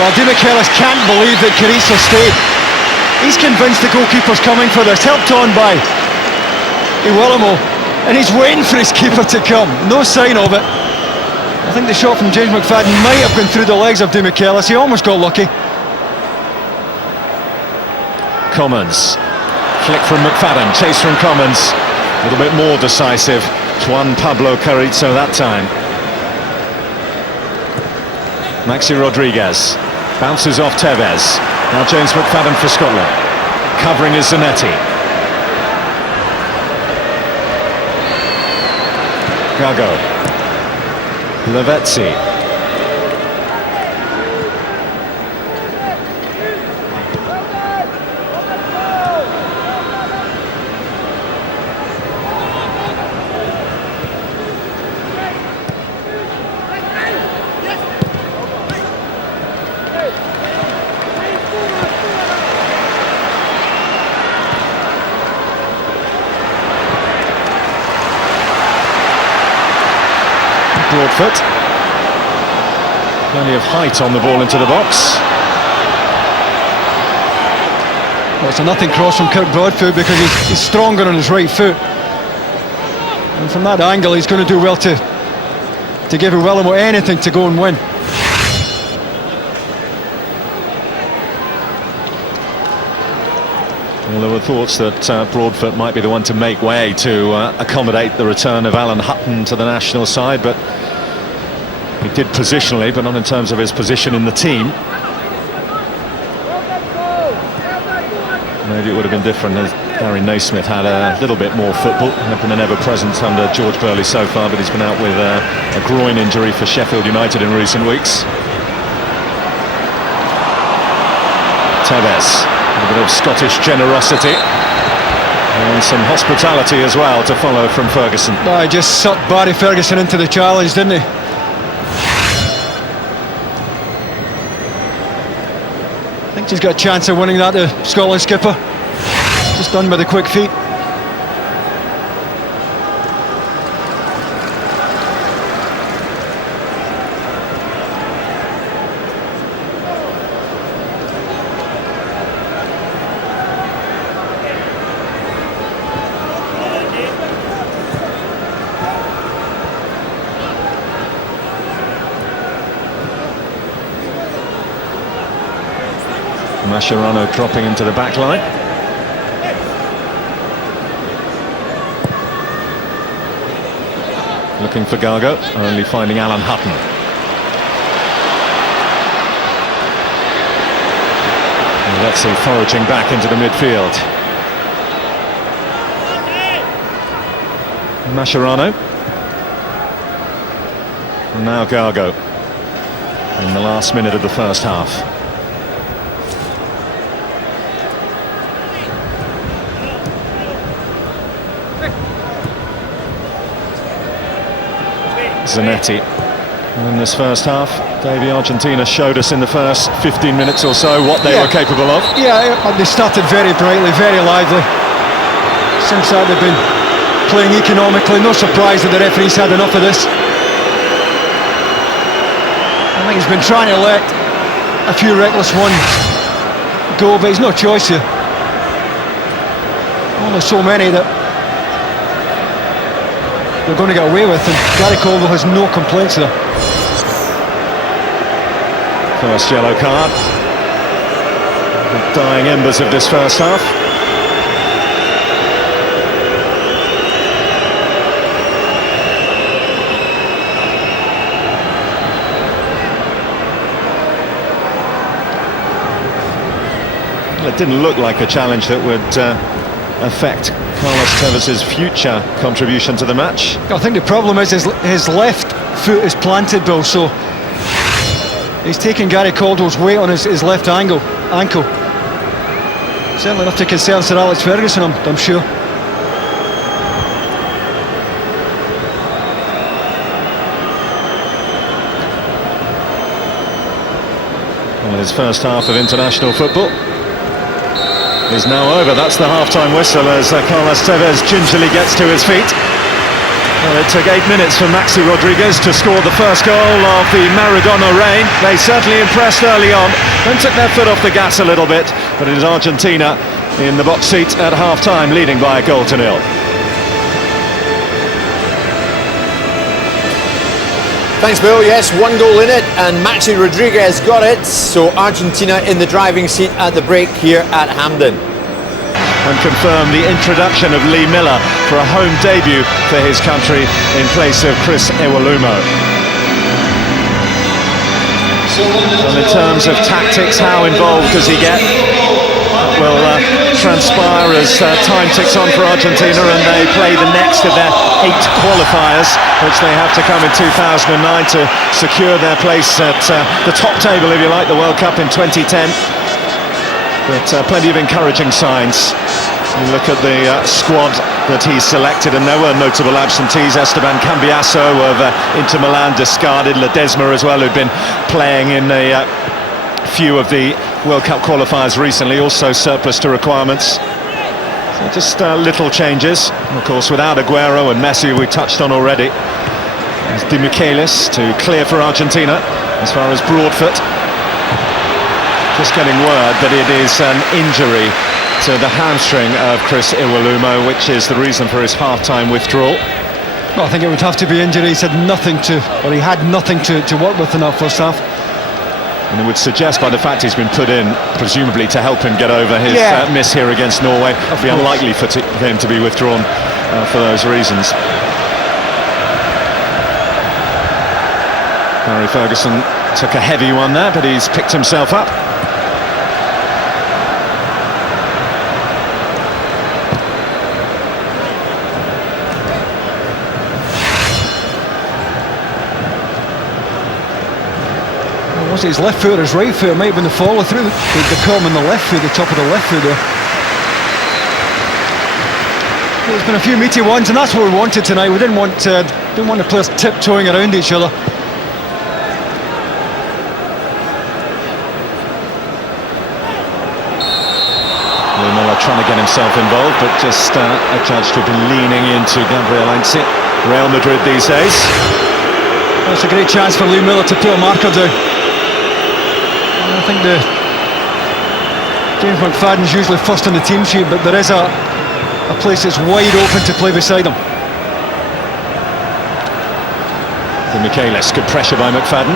Well, Demichelis can't believe that Carrizo stayed. He's convinced the goalkeeper's coming for this, helped on by Willemo, and he's waiting for his keeper to come. No sign of it. I think the shot from James McFadden might have gone through the legs of Demichelis. He almost got lucky. Commons. Flick from McFadden, chase from Commons. A little bit more decisive. Juan Pablo Carrizo that time. Maxi Rodriguez. Bounces off Tevez. Now James McFadden for Scotland. Covering is Zanetti. Gago. Lavezzi. Broadfoot. Plenty of height on the ball into the box. Well, it's a nothing cross from Kirk Broadfoot because he's stronger on his right foot. And from that angle, he's going to do well to give Willemo anything to go and win. Well, there were thoughts that Broadfoot might be the one to make way to accommodate the return of Alan Hutton to the national side, but he did positionally, but not in terms of his position in the team. Maybe it would have been different as Gary Naismith had a little bit more football. Had been an ever-present under George Burley so far, but he's been out with a groin injury for Sheffield United in recent weeks. Tevez. A bit of Scottish generosity and some hospitality as well to follow from Ferguson. He just sucked Barry Ferguson into the challenge, didn't he? I think he's got a chance of winning that, the Scotland skipper. Just done with a quick feet. Mascherano dropping into the back line. Looking for Gago, only finding Alan Hutton. And let's see, foraging back into the midfield. Mascherano. And now Gago in the last minute of the first half. Zanetti. In this first half, Davey, Argentina showed us in the first 15 minutes or so what they were capable of. Yeah, they started very brightly, very lively. Seems like they've been playing economically. No surprise that the referee's had enough of this. I think he's been trying to let a few reckless ones go, but he's no choice here. Only so many that they're going to get away with, and Gary Caldwell has no complaints there. First yellow card. The dying embers of this first half. Well, it didn't look like a challenge that would affect Carlos Tevez's future contribution to the match. I think the problem is his left foot is planted, Bill, so he's taking Gary Caldwell's weight on his left ankle. Certainly enough to concern Sir Alex Ferguson, I'm sure. Well, his first half of international football is now over. That's the half-time whistle as Carlos Tevez gingerly gets to his feet. Well, it took 8 minutes for Maxi Rodriguez to score the first goal of the Maradona reign. They certainly impressed early on, then took their foot off the gas a little bit, but it is Argentina in the box seat at half-time, leading by 1-0. Thanks, Bill. Yes, 1 goal in it, and Maxi Rodriguez got it. So Argentina in the driving seat at the break here at Hampden. and confirm the introduction of Lee Miller for a home debut for his country in place of Chris Iwelumo. And in terms of tactics, how involved does he get? Will transpire as time ticks on for Argentina, and they play the next of their 8 qualifiers, which they have to come in 2009 to secure their place at the top table, if you like, the World Cup in 2010. But plenty of encouraging signs. You look at the squad that he selected, and there were notable absentees. Esteban Cambiasso of Inter Milan discarded, Ledesma as well, who'd been playing in a few of the World Cup qualifiers recently, also surplus to requirements. So just little changes. Of course, without Aguero and Messi, we touched on already. There's Di Michelis to clear for Argentina as far as Broadfoot. Just getting word that it is an injury to the hamstring of Chris Iwelumo, which is the reason for his half-time withdrawal. Well, I think it would have to be injury. He had nothing to work with in that first half. And it would suggest, by the fact he's been put in, presumably to help him get over his miss here against Norway, it would be unlikely for him to be withdrawn for those reasons. Barry Ferguson took a heavy one there, but he's picked himself up. Was it his left foot or his right foot? It might have been the follow through. The comb in the left foot, the top of the left foot there. There's been a few meaty ones, and that's what we wanted tonight. We didn't want the players tiptoeing around each other. Lee Miller trying to get himself involved, but just adjudged to have been leaning into Gabriel Heinze. Real Madrid these days. That's a great chance for Lee Miller to put a marker down. I think James McFadden's usually first on the team sheet, but there is a place that's wide open to play beside him. The Michaelis, good pressure by McFadden.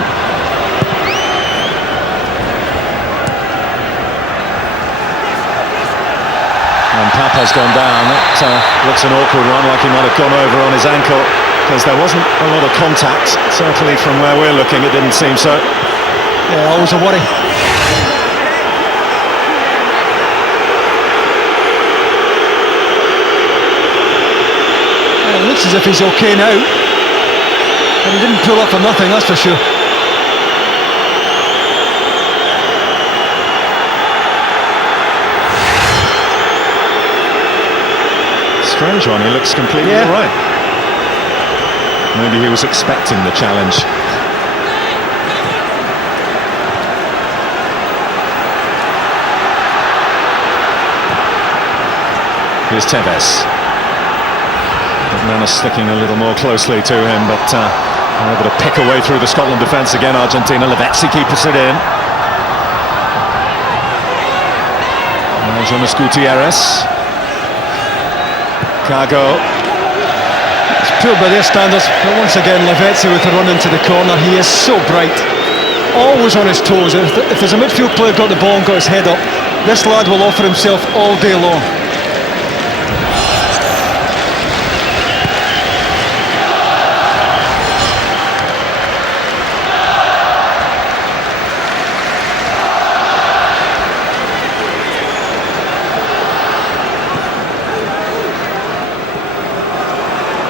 And Papa's gone down. That looks an awkward one, like he might have gone over on his ankle, because there wasn't a lot of contact. Certainly from where we're looking, it didn't seem so. Yeah, always a worry. Well, it looks as if he's okay now, but he didn't pull up for nothing, that's for sure. Strange one, he looks completely all right. Maybe he was expecting the challenge. Here's Tevez. McManus sticking a little more closely to him, but able to pick away through the Scotland defence again. Argentina, Lavezzi keeps it in. Jonas Gutierrez. Cargo. It's poor by their standards, but once again Lavezzi with a run into the corner. He is so bright, always on his toes. If there's a midfield player got the ball and got his head up, this lad will offer himself all day long.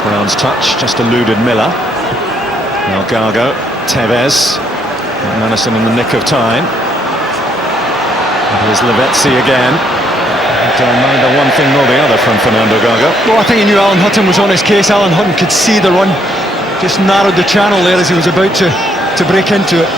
Brown's touch just eluded Miller. Now Gargo, Tevez, McManus in the nick of time. And here's Lavezzi again. Neither one thing nor the other from Fernando Gargo. Well, I think he knew Alan Hutton was on his case. Alan Hutton could see the run, just narrowed the channel there as he was about to break into it.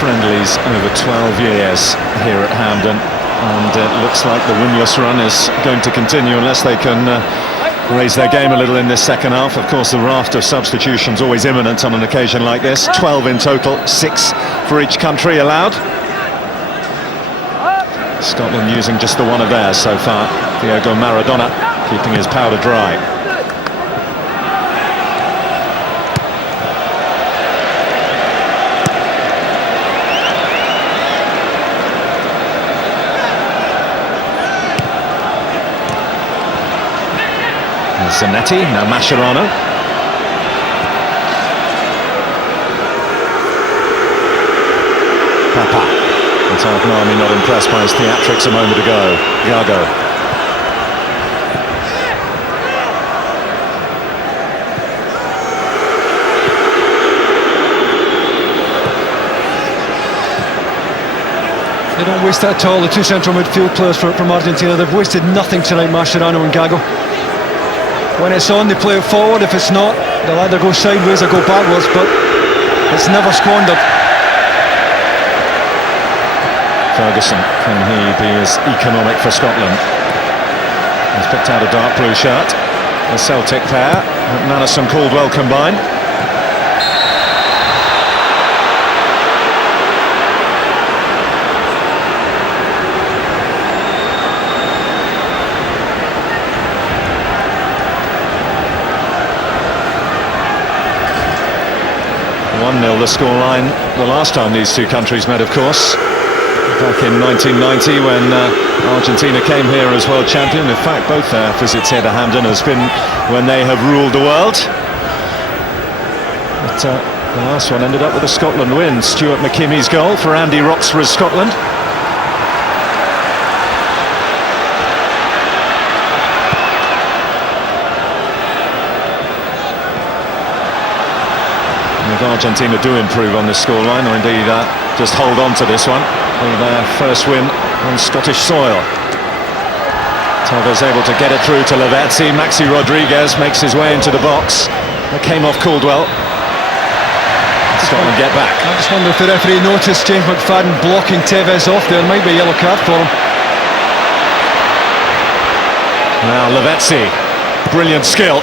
Friendlies over 12 years here at Hampden, and it looks like the winless run is going to continue unless they can raise their game a little in this second half. Of course, the raft of substitutions always imminent on an occasion like this. 12 in total, 6 for each country allowed. Scotland using just the one of theirs so far. Diego Maradona keeping his powder dry. Zanetti, now Mascherano. Papa. Anton Army not impressed by his theatrics a moment ago. Gago. They don't waste that at all, the two central midfield players from Argentina. They've wasted nothing tonight, Mascherano and Gago. When it's on, they play it forward. If it's not, they'll either go sideways or go backwards, but it's never squandered. Ferguson, can he be as economic for Scotland? He's picked out a dark blue shirt. The Celtic pair, Madison-Caldwell combined. The scoreline the last time these two countries met, of course, back in 1990 when Argentina came here as world champion. In fact, both their visits here to Hampden has been when they have ruled the world. But the last one ended up with a Scotland win. Stuart McKimmy's goal for Andy Roxburgh's Scotland. If Argentina do improve on this scoreline, or indeed just hold on to this one, with their first win on Scottish soil. Tevez able to get it through to Lavezzi. Maxi Rodriguez makes his way into the box. That came off Caldwell. Scotland get back. I just wonder if the referee noticed James McFadden blocking Tevez off there. Might be a yellow card for him. Now Lavezzi, brilliant skill.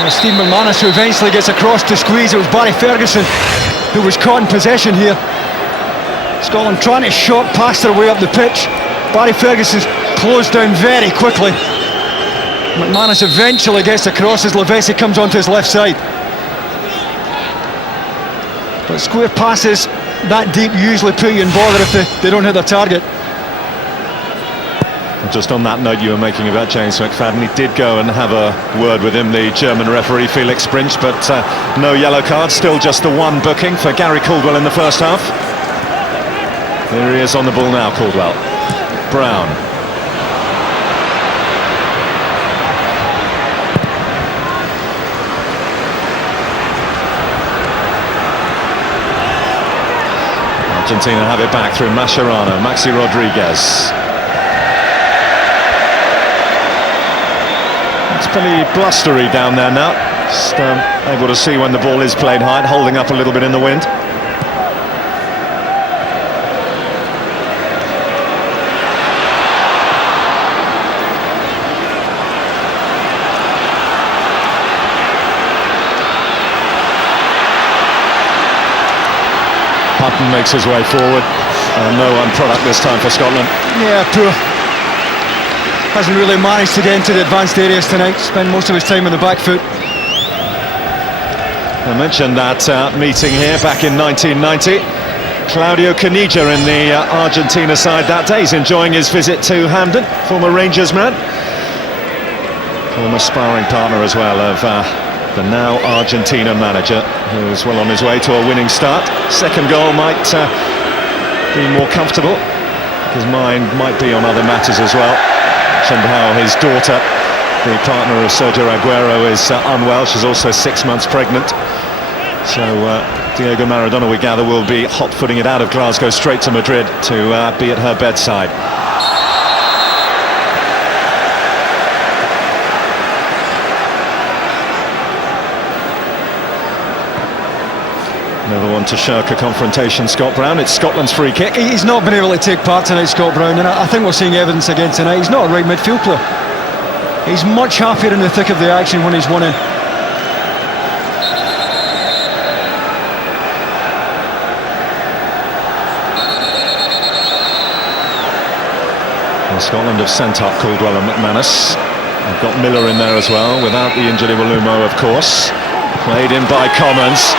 And Steve McManus, who eventually gets across to squeeze. It was Barry Ferguson who was caught in possession here. Scotland trying to shot past their way up the pitch. Barry Ferguson's closed down very quickly. McManus eventually gets across as Lavezzi comes onto his left side. But square passes that deep usually put you in bother if they don't hit their target. Just on that note you were making about James McFadden, he did go and have a word with him, the German referee Felix Brinch, but no yellow card, still just the one booking for Gary Caldwell in the first half. Here he is on the ball now, Caldwell. Brown. Argentina have it back through Mascherano, Maxi Rodriguez. It's pretty blustery down there now. Just able to see when the ball is played high, holding up a little bit in the wind. Hutton makes his way forward. No one product this time for Scotland. Yeah, poor. Hasn't really managed to get into the advanced areas tonight. Spent most of his time on the back foot. I mentioned that meeting here back in 1990. Claudio Caniggia in the Argentina side that day. He's enjoying his visit to Hampden, former Rangers man. Former sparring partner as well of the now Argentina manager, who's well on his way to a winning start. Second goal might be more comfortable. His mind might be on other matters as well. And how his daughter, the partner of Sergio Aguero, is unwell. She's also 6 months pregnant. So Diego Maradona, we gather, will be hot-footing it out of Glasgow straight to Madrid to be at her bedside. Never one to shirk a confrontation, Scott Brown. It's Scotland's free kick. He's not been able to take part tonight, Scott Brown, and I think we're seeing evidence again tonight. He's not a right midfield player. He's much happier in the thick of the action when he's one in. Well, Scotland have sent up Caldwell and McManus. They've got Miller in there as well, without the injured Iwelumo, of course. Played in by Commons.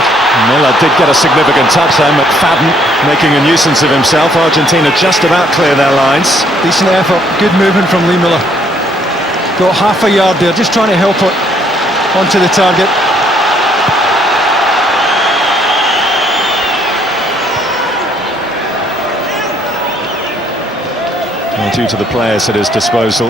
Miller did get a significant touch there. McFadden making a nuisance of himself. Argentina just about clear their lines. Decent effort, good movement from Lee Miller. Got half a yard there, just trying to help it onto the target. Well, due to the players at his disposal,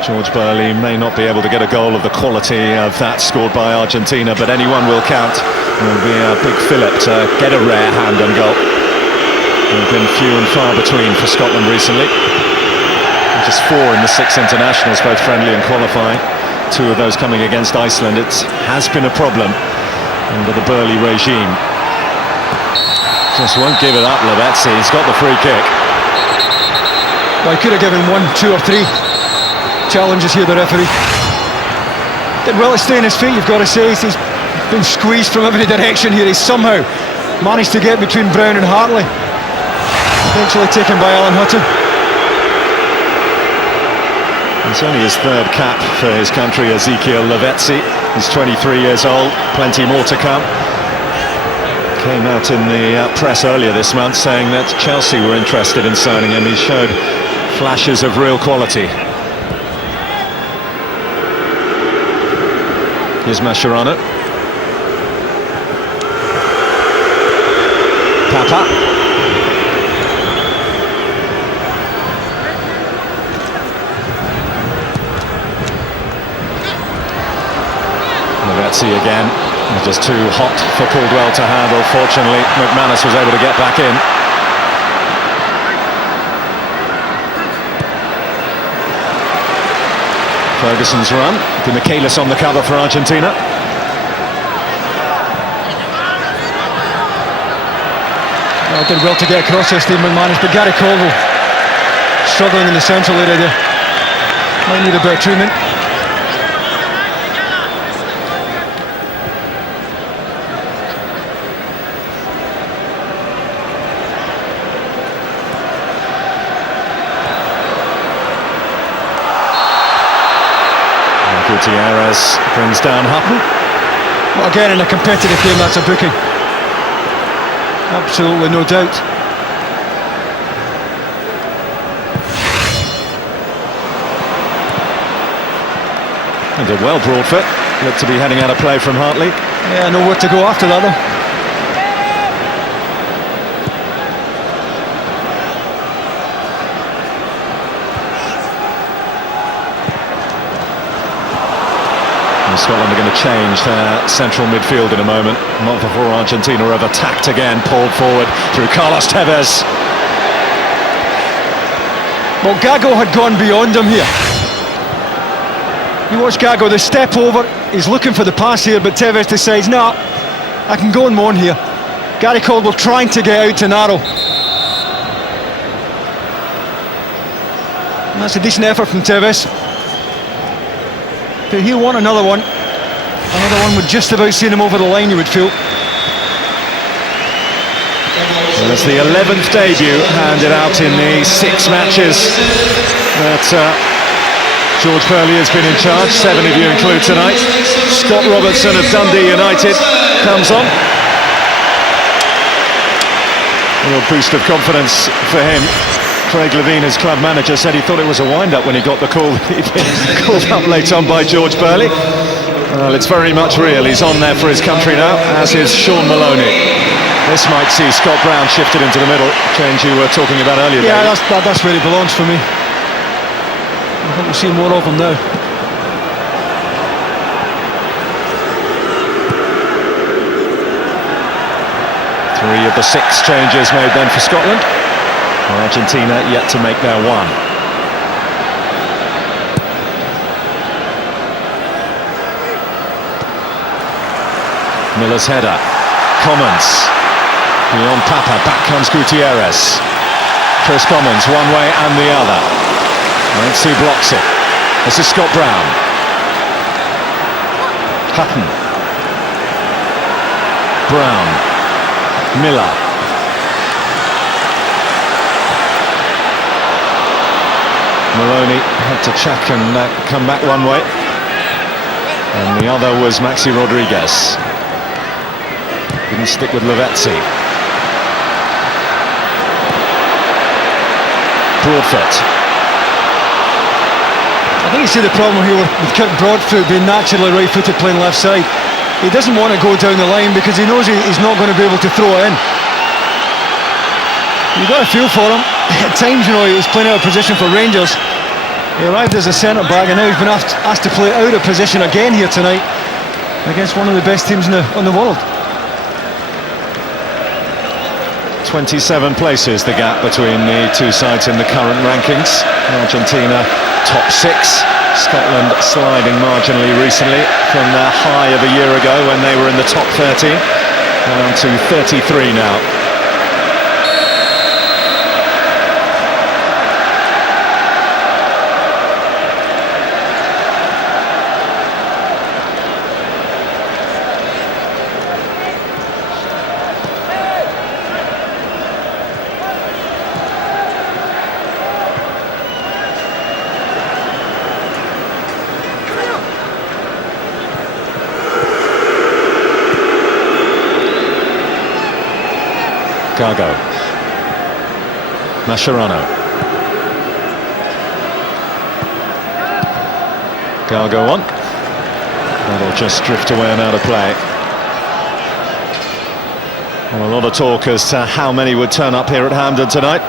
George Burley may not be able to get a goal of the quality of that scored by Argentina, but anyone will count. It will be a big fillip to get a rare hand on goal. They've been few and far between for Scotland recently. Just 4 in the 6 internationals, both friendly and qualifying. 2 of those coming against Iceland. It has been a problem under the Burley regime. Just won't give it up, Lavezzi. He's got the free kick. Well, he could have given 1, 2 or 3 challenges here, the referee. Did well to stay on his feet, you've got to say. He's been squeezed from every direction here. He's somehow managed to get between Brown and Hartley. Eventually taken by Alan Hutton. It's only his 3rd cap for his country, Ezekiel Lavezzi. He's 23 years old, plenty more to come. Came out in the press earlier this month saying that Chelsea were interested in signing him. He showed flashes of real quality. Here's Mascherano. Papa. Lavezzi again. Just too hot for Caldwell to handle. Fortunately, McManus was able to get back in. Ferguson's run. Di Michaelis on the cover for Argentina. Well, did well to get across there, Steve McManus, but Gary Caldwell struggling in the central area there. Might need a bit of treatment. Gutierrez brings down Hutton. Well, again, in a competitive game, that's a booking. Absolutely, no doubt. And did well, Broadfoot. Looked to be heading out of play from Hartley. Yeah, nowhere to go after that, though. Scotland are going to change their central midfield in a moment. Not before Argentina have attacked again, pulled forward through Carlos Tevez. Well, Gago had gone beyond him here. You watch Gago, the step over, he's looking for the pass here, but Tevez decides, no, I can go on one here. Gary Caldwell trying to get out to narrow. And that's a decent effort from Tevez. But he'll want another one. Another one would just about seen him over the line, you would feel. Well, it's the 11th debut handed out in the 6 matches that George Burley has been in charge. 7 of you include tonight. Scott Robertson of Dundee United comes on. A real boost of confidence for him. Craig Levein, his club manager, said he thought it was a wind-up when he got the call. He'd been called up late on by George Burley. Well, it's very much real. He's on there for his country now, as is Sean Maloney. This might see Scott Brown shifted into the middle, change you were talking about earlier. Yeah, that's where he belongs for me. I think we'll see more of him now. Three of the 6 changes made then for Scotland. Argentina yet to make their one. Miller's header. Commons. Beyond Papa, back comes Gutierrez. Chris Commons, one way and the other. Renzi blocks it. This is Scott Brown. Hutton. Brown. Miller. Maloney had to check and come back one way. And the other was Maxi Rodriguez. Didn't stick with Lavezzi. Broadfoot. I think you see the problem here with Kirk Broadfoot being naturally right-footed playing left side. He doesn't want to go down the line because he knows he's not going to be able to throw it in. You've got a feel for him. At times, you know, he was playing out of position for Rangers. He arrived as a centre-back and now he's been asked to play out of position again here tonight against one of the best teams in the world. 27 places the gap between the two sides in the current rankings. Argentina top 6, Scotland sliding marginally recently from their high of a year ago when they were in the top 13, down to 33 now. Glasgow. Mascherano. Glasgow on. That'll just drift away and out of play. Well, a lot of talk as to how many would turn up here at Hampden tonight.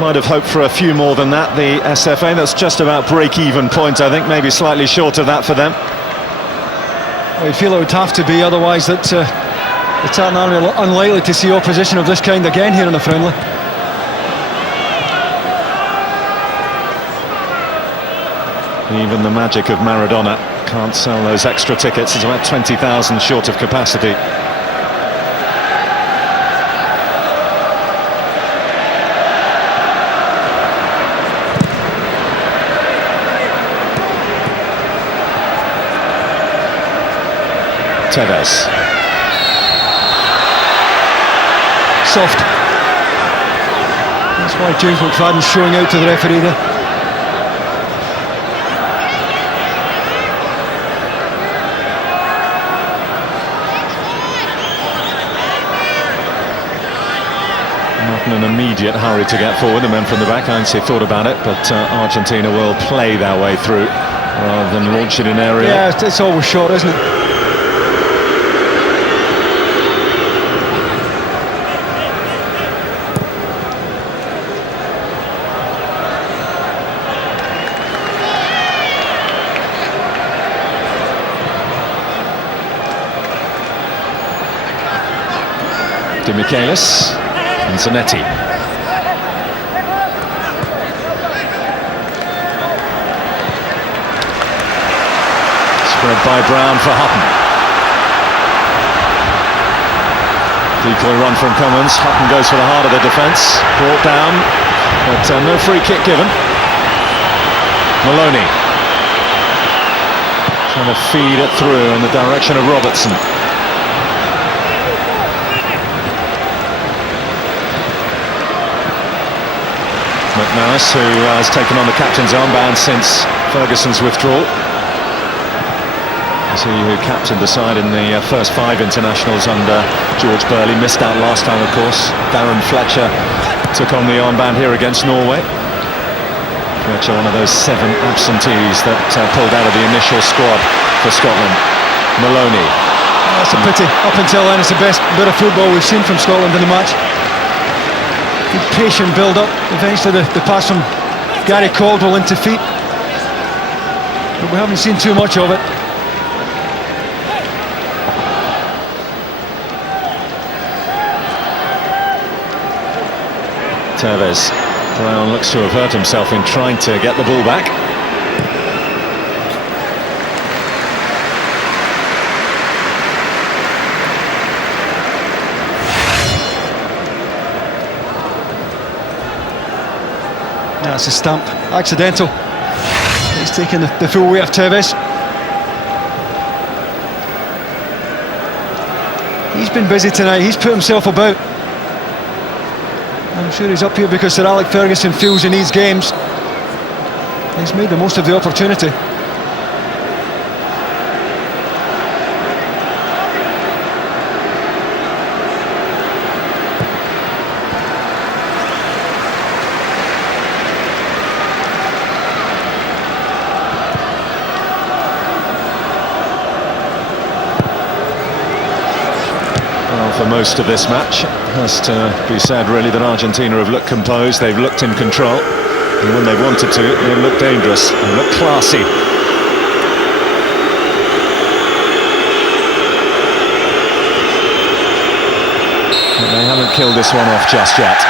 Might have hoped for a few more than that, the SFA. That's just about break-even point, I think, maybe slightly short of that for them. Well, you feel it would have to be, otherwise that the Tartan Army are unlikely to see opposition of this kind again here in the friendly. Even the magic of Maradona can't sell those extra tickets. It's about 20,000 short of capacity. Tevez. Soft. That's why James McFadden's showing out to the referee there. Not in an immediate hurry to get forward, the men from the back. Heinze thought about it, but Argentina will play their way through rather than launch it in area. Yeah, it's always short, isn't it? De Michaelis and Zanetti. Spread by Brown for Hutton. Decoy run from Cummins. Hutton goes for the heart of the defence. Brought down, but no free kick given. Maloney trying to feed it through in the direction of Robertson. McManus, who has taken on the captain's armband since Ferguson's withdrawal. As he who captained the side in the first 5 internationals under George Burley, missed out last time, of course. Darren Fletcher took on the armband here against Norway. Fletcher, one of those 7 absentees that pulled out of the initial squad for Scotland. Maloney. That's a pity. Up until then, it's the best bit of football we've seen from Scotland in the match. Good patient build-up. Eventually the pass from Gary Caldwell into feet, but we haven't seen too much of it. Tevez. Brown looks to have hurt himself in trying to get the ball back. That's a stamp, accidental. He's taking the full weight of Tevez. He's been busy tonight, he's put himself about. I'm sure he's up here because Sir Alec Ferguson feels he needs games. He's made the most of the opportunity. For most of this match, it has to be said really that Argentina have looked composed, they've looked in control, and when they wanted to, they've looked dangerous, they looked classy. But they haven't killed this one off just yet.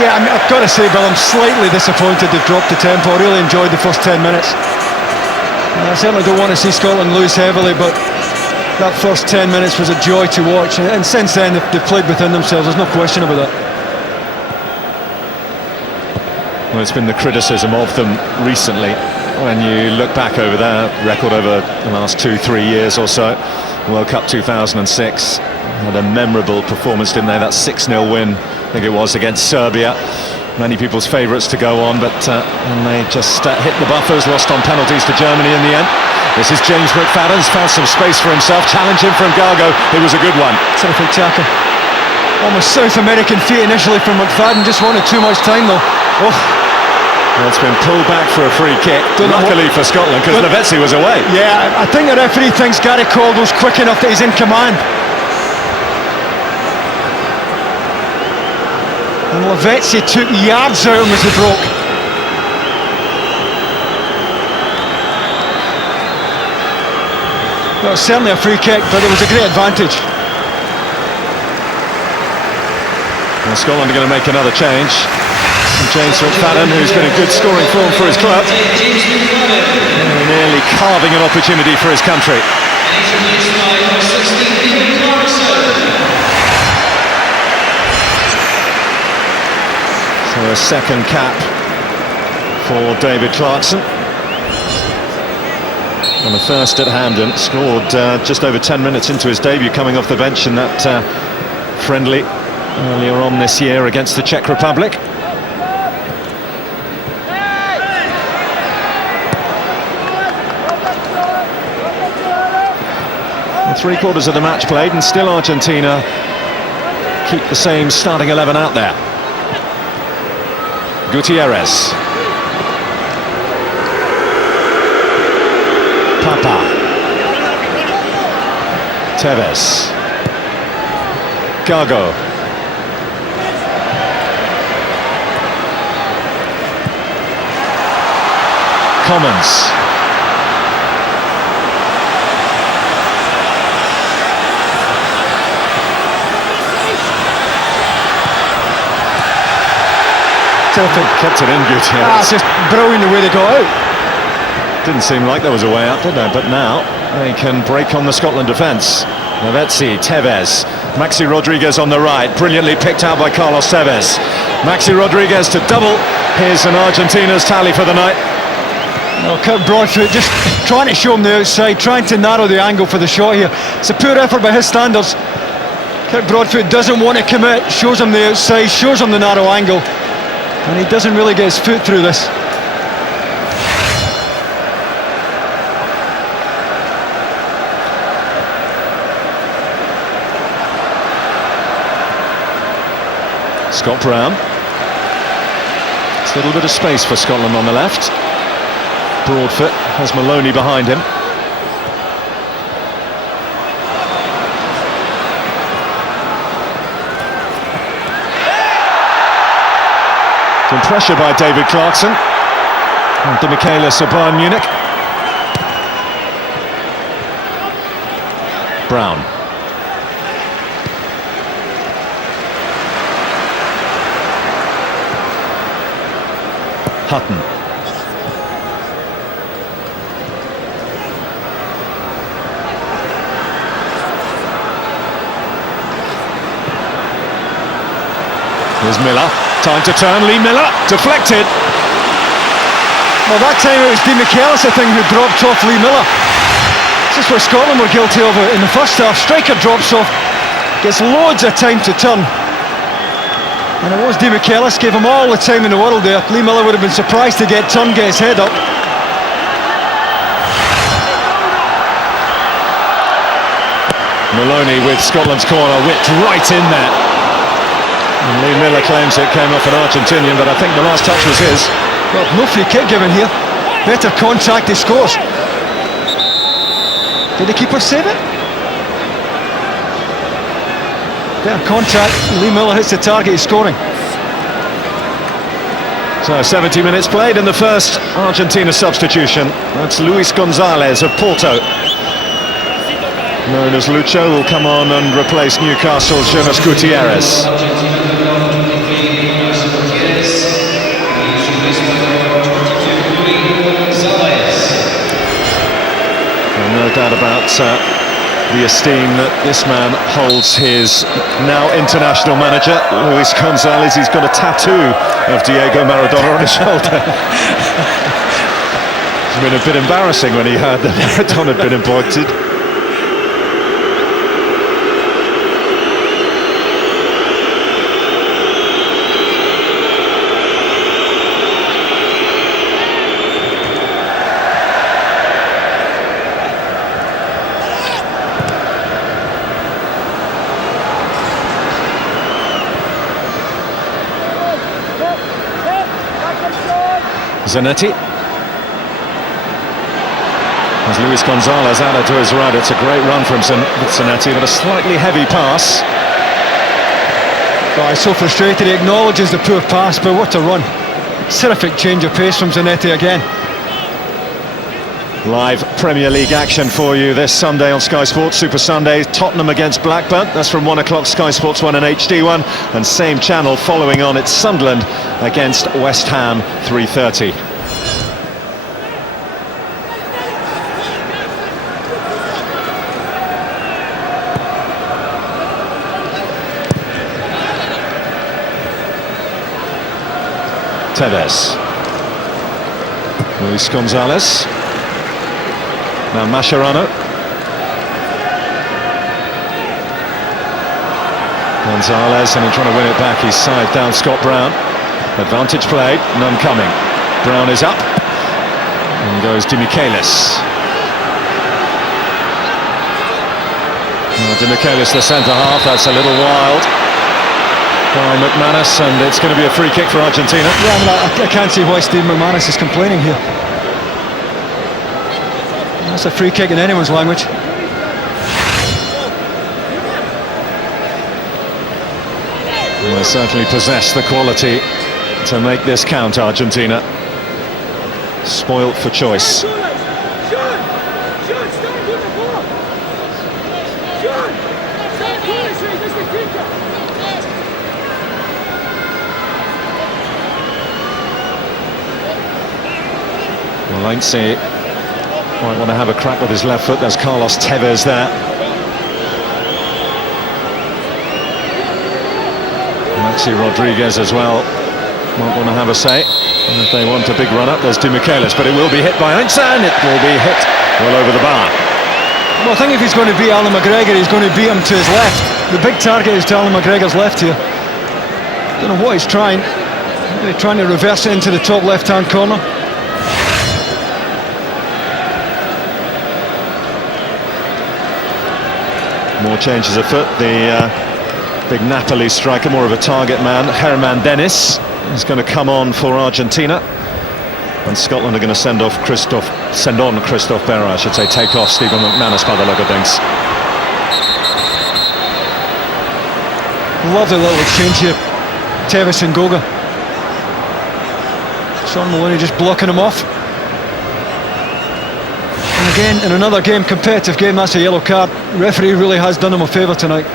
Yeah, I mean, I've got to say, Bill, I'm slightly disappointed they've dropped the tempo. I really enjoyed the first 10 minutes. I certainly don't want to see Scotland lose heavily, but that first 10 minutes was a joy to watch, and since then they've played within themselves, there's no question about that. Well, it's been the criticism of them recently. When you look back over their record over the last 2-3 years or so, World Cup 2006, had a memorable performance, didn't they? That 6-0 win, I think it was, against Serbia. Many people's favourites to go on, but and they just hit the buffers, lost on penalties to Germany in the end. This is James McFadden's found some space for himself, challenge him from Glasgow. It was a good one. Terrific tackle. Almost South American feet initially from McFadden, just wanted too much time though. Oh. Well, it's been pulled back for a free kick, luckily for Scotland, because Lavezzi was away. Yeah, I think the referee thinks Gary Caldwell's quick enough that he's in command. And Lavezzi took yards out of him as he broke. Well, it was certainly a free kick, but it was a great advantage. Well, Scotland are going to make another change. And James McFadden, who's been in good scoring form for his club, nearly carving an opportunity for his country. So a second cap for David Clarkson. And the first at Hampden, scored just over 10 minutes into his debut, coming off the bench in that friendly earlier on this year against the Czech Republic. Well, 3/4 of the match played, and still Argentina keep the same starting 11 out there. Gutierrez. Papa. Tevez. Gago. Commons. Kept it in, Gutierrez. Just brilliant the way they got out. Didn't seem like there was a way out, did there? But now they can break on the Scotland defence. Lavezzi, Tevez, Maxi Rodriguez on the right, brilliantly picked out by Carlos Tevez. Maxi Rodriguez to double his and Argentina's tally for the night. No, Kirk Broadfoot just trying to show him the outside, trying to narrow the angle for the shot here. It's a poor effort by his standards. Kirk Broadfoot doesn't want to commit, shows him the outside, shows him the narrow angle, and he doesn't really get his foot through this. Scott Brown. It's a little bit of space for Scotland on the left. Broadfoot has Maloney behind him. Some pressure by David Clarkson and De Michelis of Bayern Munich. Brown. Hutton. Here's Miller. Time to turn. Lee Miller. Deflected. Well, that time it was De Michelis, I think, who dropped off Lee Miller. This is what Scotland were guilty of in the first half. Striker drops off, gets loads of time to turn. And it was Di Michelis, gave him all the time in the world there. Lee Miller would have been surprised to get turned, get his head up. Maloney with Scotland's corner, whipped right in there. And Lee Miller claims it came off an Argentinian, but I think the last touch was his. Well, no free kick given here. Better contact, he scores. Did the keeper save it? Better contact, Lee Miller hits the target, he's scoring. So 70 minutes played in the first Argentina substitution. That's Luis Gonzalez of Porto, known as Lucho, will come on and replace Newcastle's Jonas Gutierrez. And no doubt about the esteem that this man holds his now international manager, Luis Gonzalez. He's got a tattoo of Diego Maradona on his shoulder. It's been a bit embarrassing when he heard that Maradona had been appointed. Zanetti. As Luis Gonzalez added to his right, it's a great run from Zanetti, but a slightly heavy pass. Oh, he's so frustrated, he acknowledges the poor pass, but what a run. Terrific change of pace from Zanetti again. Live Premier League action for you this Sunday on Sky Sports, Super Sunday. Tottenham against Blackburn, that's from 1 o'clock, Sky Sports 1 and HD1. And same channel following on, it's Sunderland against West Ham, 3:30. Tevez. Luis Gonzalez. Now Mascherano. Gonzalez, and in trying to win it back, he's side down Scott Brown. Advantage played, none coming. Brown is up. And goes Di Michelis. Di Michelis, the centre half, that's a little wild by McManus, and it's going to be a free kick for Argentina. Yeah, I mean, I can't see why Steve McManus is complaining here. That's a free kick in anyone's language. They certainly possess the quality to make this count, Argentina. Spoilt for choice. Valencia might want to have a crack with his left foot. There's Carlos Tevez there. Maxi Rodriguez as well might want to have a say. And if they want a big run up, there's Di Michelis, but it will be hit by Heinz, and it will be hit well over the bar. Well, I think if he's going to beat Alan McGregor, he's going to beat him to his left. The big target is to Alan McGregor's left here. Don't know what he's trying. Maybe trying to reverse it into the top left-hand corner. More changes of foot. The big Napoli striker, more of a target man, Herman Dennis, is going to come on for Argentina. And Scotland are going to send on Christophe Berra, I should say, take off Stephen McManus by the look of things. Lovely little exchange here. Tevez and Goga. Sean Maloney just blocking him off. And again, in another game, competitive game, that's a yellow card. Referee really has done him a favour tonight.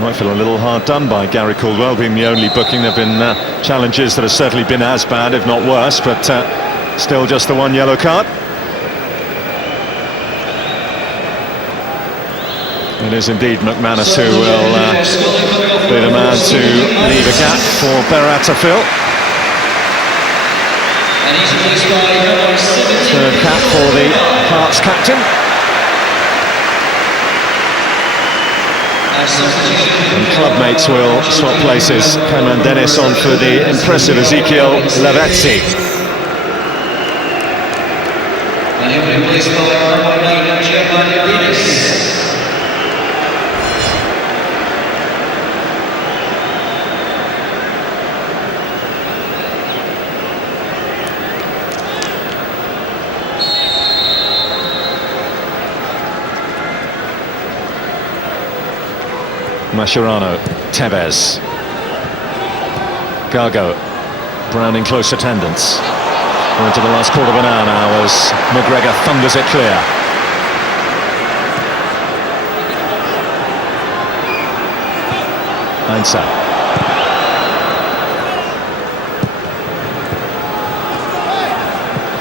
Might feel a little hard done by Gary Caldwell being the only booking. There have been challenges that have certainly been as bad, if not worse, but still just the one yellow card. It is indeed McManus who will be the man to leave a gap for Berra to fill. Third cap for the Hearts captain. And club mates will swap places. Cameron Dennis on for the impressive Ezekiel Lavezzi. And he'll be replaced by number 9, Giovanni Venus. Mascherano, Tevez, Gargo, Brown in close attendance. We're into the last quarter of an hour now as McGregor thunders it clear. Heinze.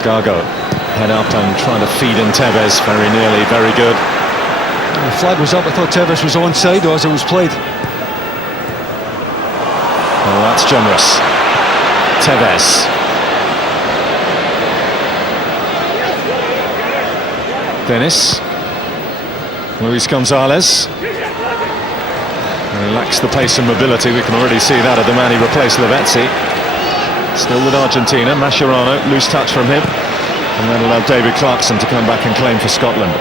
Gargo, head up and trying to feed in Tevez, very nearly, very good. The flag was up. I thought Tevez was onside as it was played. Well, that's generous. Tevez. Dennis. Luis Gonzalez. He lacks the pace and mobility. We can already see that of the man he replaced, Lavezzi. Still with Argentina. Mascherano, loose touch from him. And then allow David Clarkson to come back and claim for Scotland.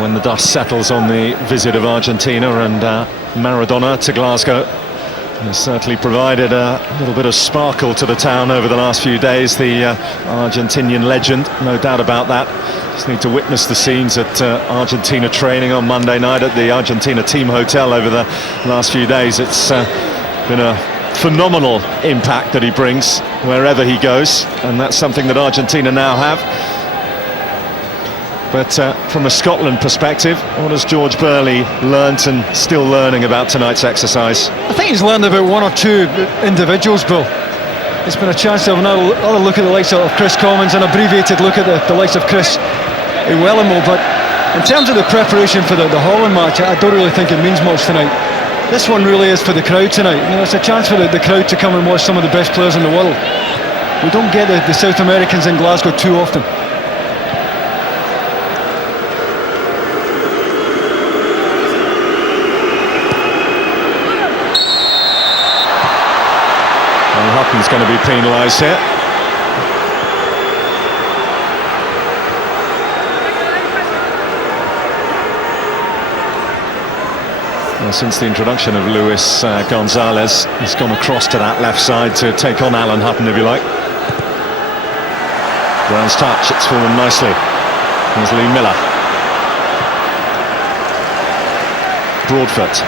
When the dust settles on the visit of Argentina and Maradona to Glasgow, has certainly provided a little bit of sparkle to the town over the last few days. The Argentinian legend, no doubt about that. Just need to witness the scenes at Argentina training on Monday night at the Argentina team hotel over the last few days. It's been a phenomenal impact that he brings wherever he goes, and that's something that Argentina now have. But from a Scotland perspective, what has George Burley learnt and still learning about tonight's exercise? I think he's learned about one or two individuals, Bill. It's been a chance to have another look at the likes of Chris Commons, an abbreviated look at the likes of Chris Iwelumo. But in terms of the preparation for the Holland match, I don't really think it means much tonight. This one really is for the crowd tonight. You know, it's a chance for the crowd to come and watch some of the best players in the world. We don't get the South Americans in Glasgow too often. Hutton's going to be penalised here. Well, since the introduction of Luis Gonzalez, he's gone across to that left side to take on Alan Hutton, if you like. Brown's touch, it's fallen nicely. Here's Lee Miller. Broadfoot.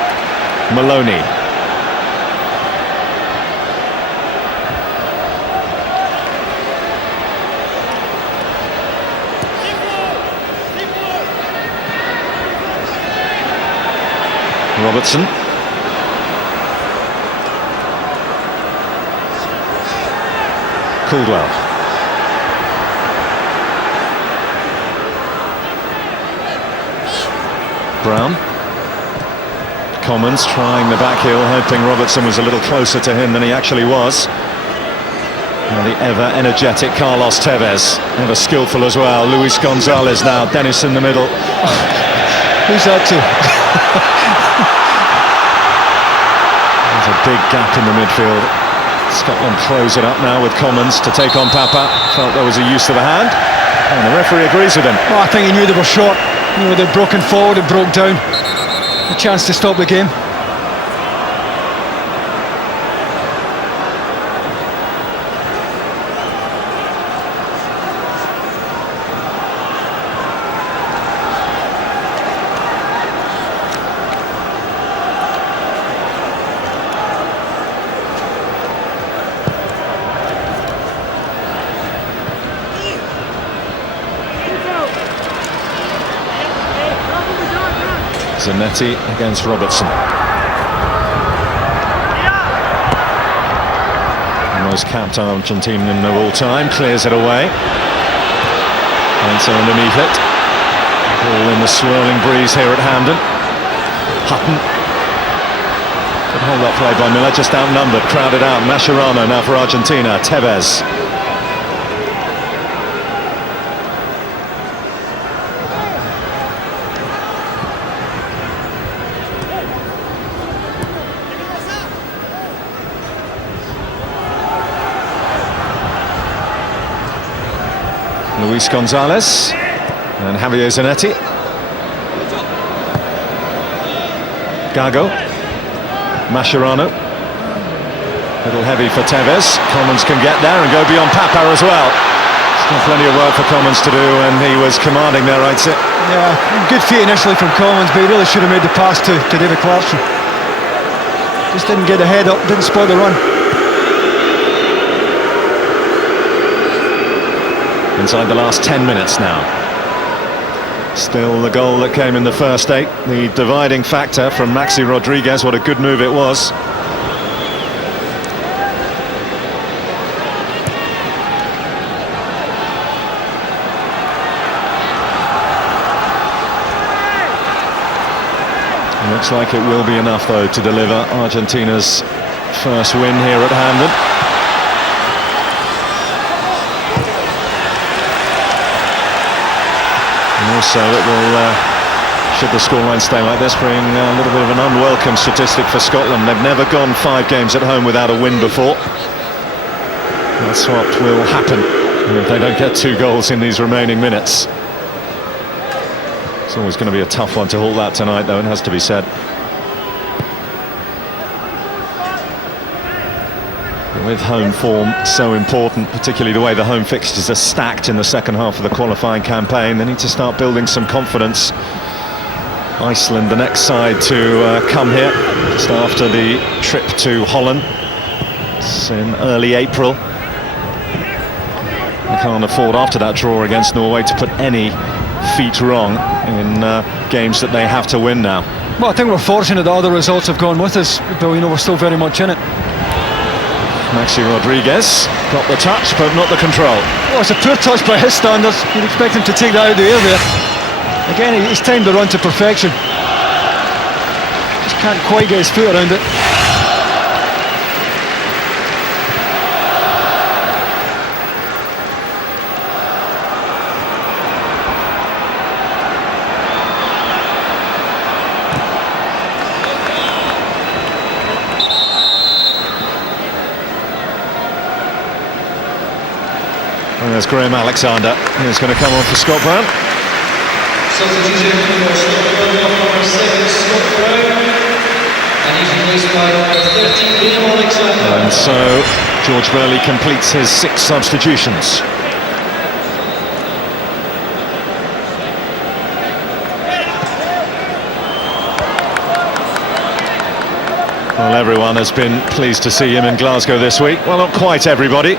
Maloney. Robertson. Caldwell. Brown. Commons trying the back heel, hoping Robertson was a little closer to him than he actually was. And the ever energetic Carlos Tevez, ever skillful as well. Luis Gonzalez now, Dennis in the middle. Who's that to? There's a big gap in the midfield. Scotland close it up now with Commons to take on Papa. Felt there was a use of the hand, and the referee agrees with him. Oh, I think he knew they were short. You know, they'd broken forward and broke down. A chance to stop the game. Zanetti against Robertson. most capped Argentinian of all time, clears it away. And so underneath it. All in the swirling breeze here at Hampden. Hutton. Good hold-up play by Miller, just outnumbered, crowded out. Mascherano now for Argentina. Tevez. Luis Gonzalez and Javier Zanetti. Gago. Mascherano. A little heavy for Tevez. Commons can get there and go beyond Papa as well. Still plenty of work for Commons to do, and he was commanding there, I'd say. Yeah, good feet initially from Commons, but he really should have made the pass to David Clarkson. Just didn't get the head up, didn't spot the run. Inside the last 10 minutes now. Still the goal that came in the first 8, the dividing factor from Maxi Rodriguez. What a good move it was. It looks like it will be enough though to deliver Argentina's first win here at Hampden. Also, it will, should the scoreline stay like this, bring a little bit of an unwelcome statistic for Scotland. They've never gone 5 games at home without a win before. That's what will happen if they don't get 2 goals in these remaining minutes. It's always going to be a tough one to halt that tonight, though, it has to be said. With home form so important, particularly the way the home fixtures are stacked in the second half of the qualifying campaign, they need to start building some confidence. Iceland, the next side to come here, just after the trip to Holland. It's in early April. They can't afford, after that draw against Norway, to put any feet wrong in games that they have to win now. Well, I think we're fortunate that other results have gone with us, but you know, we're still very much in it. Maxi Rodriguez got the touch, but not the control. Well, it's a poor touch by his standards. You'd expect him to take that out of the air there. Again, he's timed the run to perfection. Just can't quite get his foot around it. And there's Graham Alexander. He's going to come on for Scott Brown. Substitution for Scotland, number 7, Scott Brown. And he's replaced by number 13, Graham Alexander. And so George Burley completes his 6 substitutions. Well, everyone has been pleased to see him in Glasgow this week. Well, not quite everybody.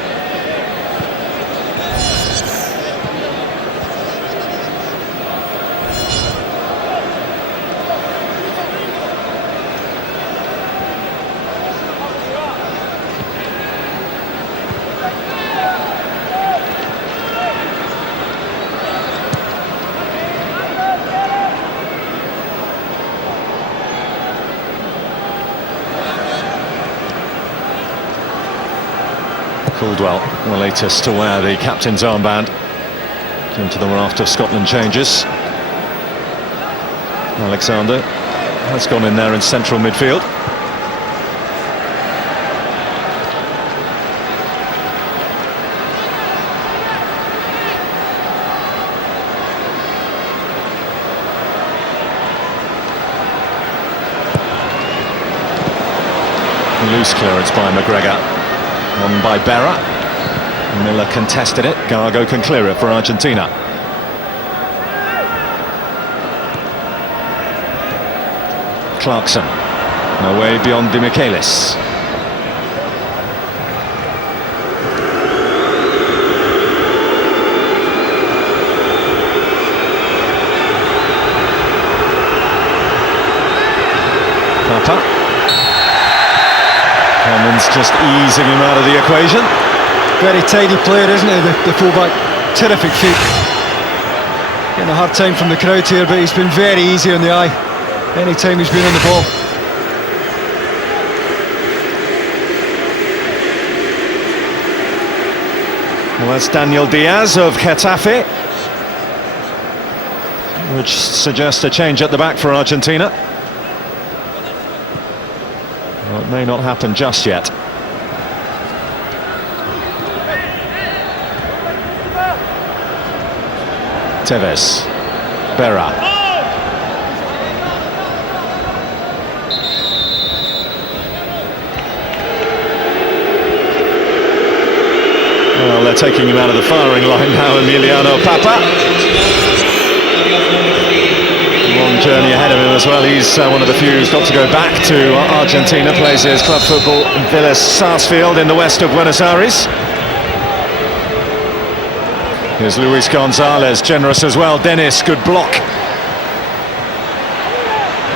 Caldwell, the latest to wear the captain's armband into the raft of Scotland changes. Alexander has gone in there in central midfield. Loose clearance by McGregor. On by Berra. Miller contested it. Gago can clear it for Argentina. Clarkson. Away beyond Di Michaelis. Papa. Commons just easing him out of the equation. Very tidy player, isn't he, the fullback? Terrific feet. Getting a hard time from the crowd here, but he's been very easy on the eye any time he's been on the ball. Well, that's Daniel Diaz of Getafe, which suggests a change at the back for Argentina. Well, it may not happen just yet. Tevez, Berra. Well, they're taking him out of the firing line now, Emiliano Papa. Long journey ahead of him as well. He's one of the few who's got to go back to Argentina, plays his club football in Vélez Sarsfield in the west of Buenos Aires. Here's Luis Gonzalez, generous as well. Dennis, good block.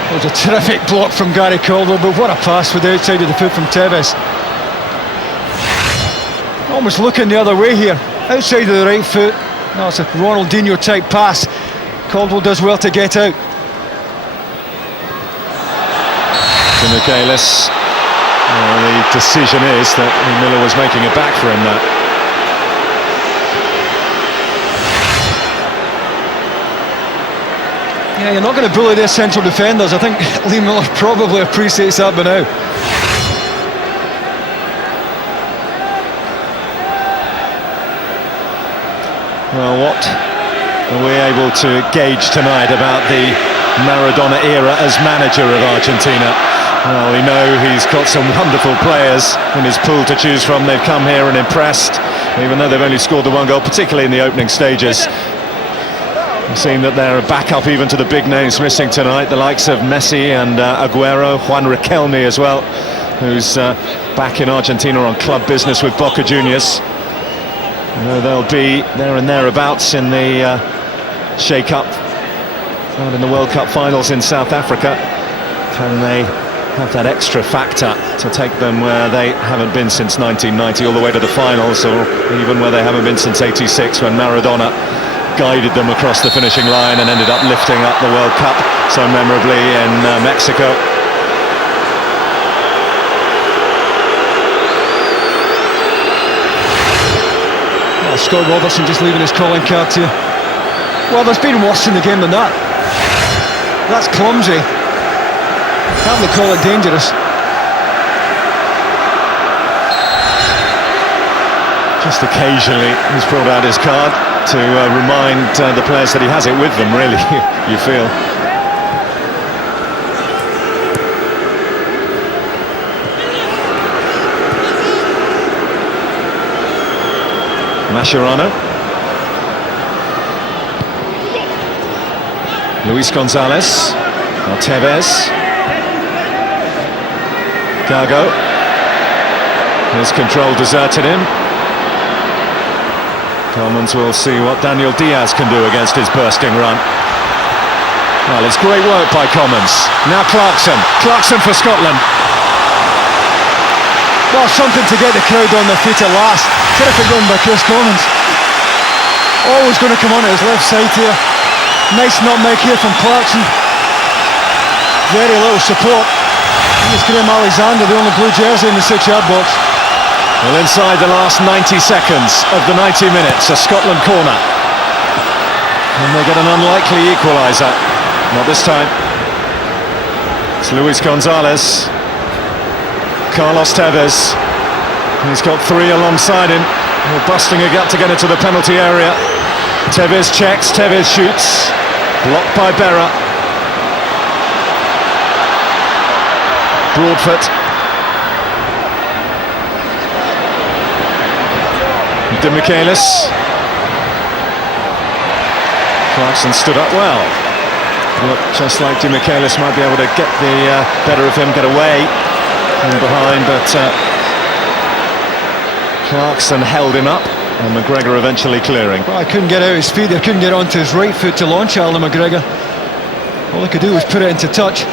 It was a terrific block from Gary Caldwell, but what a pass with the outside of the foot from Tevez. Almost looking the other way here, outside of the right foot. No, it's a Ronaldinho type pass. Caldwell does well to get out. To Michaelis. Well, the decision is that Miller was making it back for him there. Yeah, you're not going to bully their central defenders. I think Lee Miller probably appreciates that by now. Well, what are we able to gauge tonight about the Maradona era as manager of Argentina? Well, we know he's got some wonderful players in his pool to choose from. They've come here and impressed, even though they've only scored the one goal, particularly in the opening stages. We've seen that they're a backup even to the big names missing tonight, the likes of Messi and Aguero, Juan Riquelme as well, who's back in Argentina on club business with Boca Juniors. You know, they'll be there and thereabouts in the shake-up and in the World Cup finals in South Africa. Can they have that extra factor to take them where they haven't been since 1990, all the way to the finals, or even where they haven't been since '86 when Maradona guided them across the finishing line and ended up lifting up the World Cup so memorably in Mexico. Oh, Scott Robertson just leaving his calling card here. Well, there's been worse in the game than that. That's clumsy. Can't we call it dangerous? Just occasionally he's brought out his card to remind the players that he has it with them, really, you feel. Mascherano. Luis Gonzalez. Now Tevez. Gago. His control deserted him. Commons will see what Daniel Diaz can do against his bursting run. Well, it's great work by Commons. Now Clarkson for Scotland. Well, something to get the crowd on their feet at last. Terrific run by Chris Commons. Always going to come on at his left side here. Nice nutmeg here from Clarkson. Very little support. Here's Graham Alexander, the only blue jersey in the 6-yard box. Well, inside the last 90 seconds of the 90 minutes, a Scotland corner. And they get an unlikely equaliser. Not this time. It's Luis Gonzalez. Carlos Tevez. He's got three alongside him. They're busting a gut to get into the penalty area. Tevez checks, Tevez shoots. Blocked by Berra. Broadfoot. De Michaelis. Clarkson stood up well. Looked just like De Michaelis might be able to get the better of him, get away from behind, but Clarkson held him up, and McGregor eventually clearing. Well, I couldn't get out his feet there, couldn't get onto his right foot to launch Alan McGregor. All he could do was put it into touch.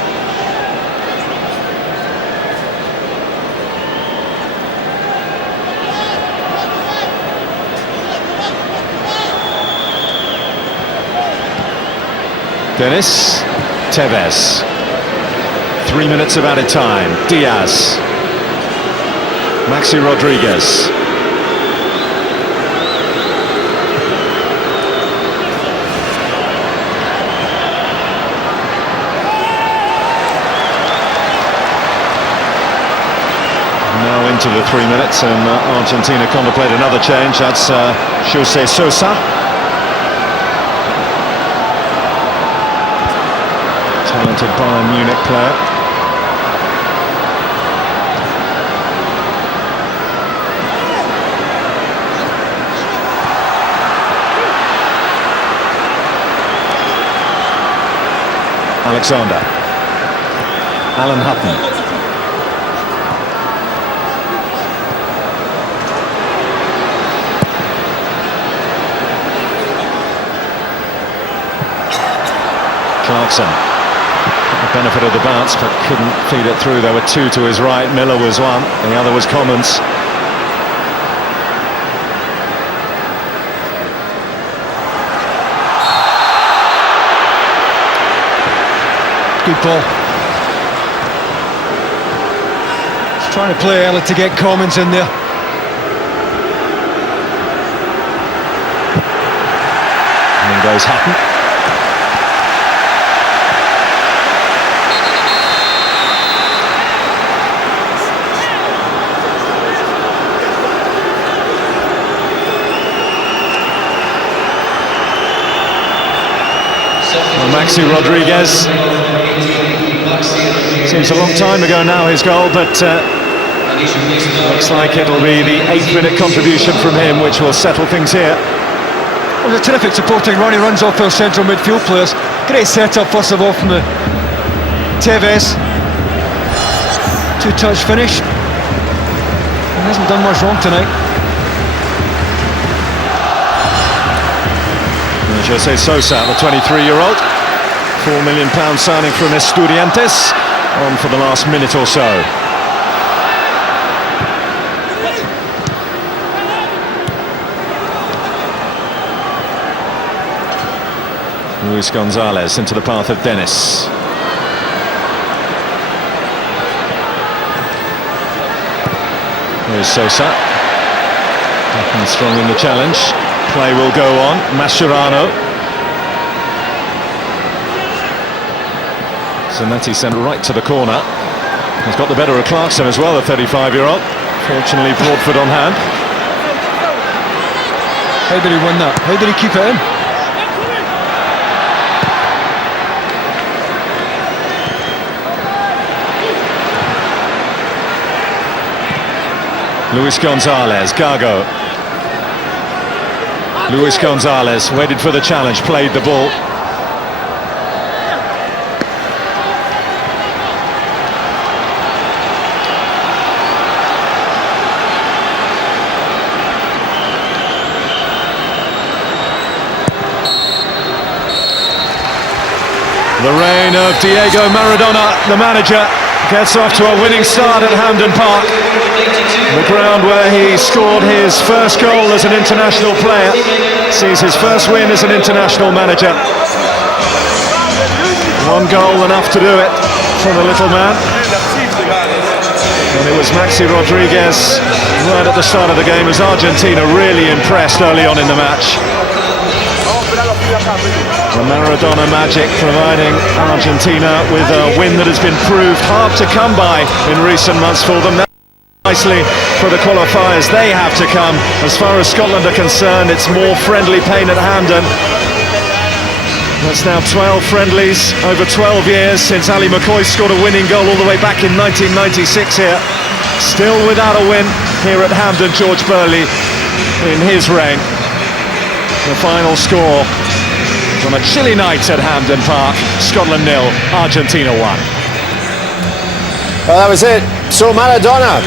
Dennis, Tevez. 3 minutes of added time. Diaz. Maxi Rodriguez. Now into the 3 minutes, and Argentina contemplate another change. That's Jose Sosa. Talented Bayern Munich player. Alexander. Alan Hutton. Clarkson, the benefit of the bounce, but couldn't feed it through. There were two to his right. Miller was one, the other was Commons. Good ball. He's trying to play early to get Commons in there. And then goes Hutton. Maxi Rodriguez. Seems a long time ago now, his goal, but looks like it'll be the 8-minute contribution from him which will settle things here. It was a terrific supporting run. He runs off our central midfield players. Great setup first of all from the Tevez. Two-touch finish. He hasn't done much wrong tonight. Jose Sosa, the 23-year-old. £4 million signing from Estudiantes, on for the last minute or so. Luis Gonzalez into the path of Dennis. Here's Sosa. Looking strong in the challenge. Play will go on. Mascherano. Zanetti sent right to the corner. He's got the better of Clarkson as well, the 35-year-old. Fortunately, Broadford on hand. How did he win that? How did he keep it in? Luis Gonzalez, Gago. Luis Gonzalez waited for the challenge, played the ball. The reign of Diego Maradona, the manager, gets off to a winning start at Hampden Park. The ground where he scored his first goal as an international player, sees his first win as an international manager. One goal enough to do it for the little man. And it was Maxi Rodriguez right at the start of the game as Argentina really impressed early on in the match. The Maradona magic providing Argentina with a win that has been proved hard to come by in recent months for them. Nicely for the qualifiers, they have to come. As far as Scotland are concerned, it's more friendly pain at Hampden. That's now 12 friendlies over 12 years since Ali McCoy scored a winning goal all the way back in 1996 here. Still without a win here at Hampden, George Burley in his reign. The final score from a chilly night at Hampden Park: Scotland 0, Argentina 1. Well, that was it. So Maradona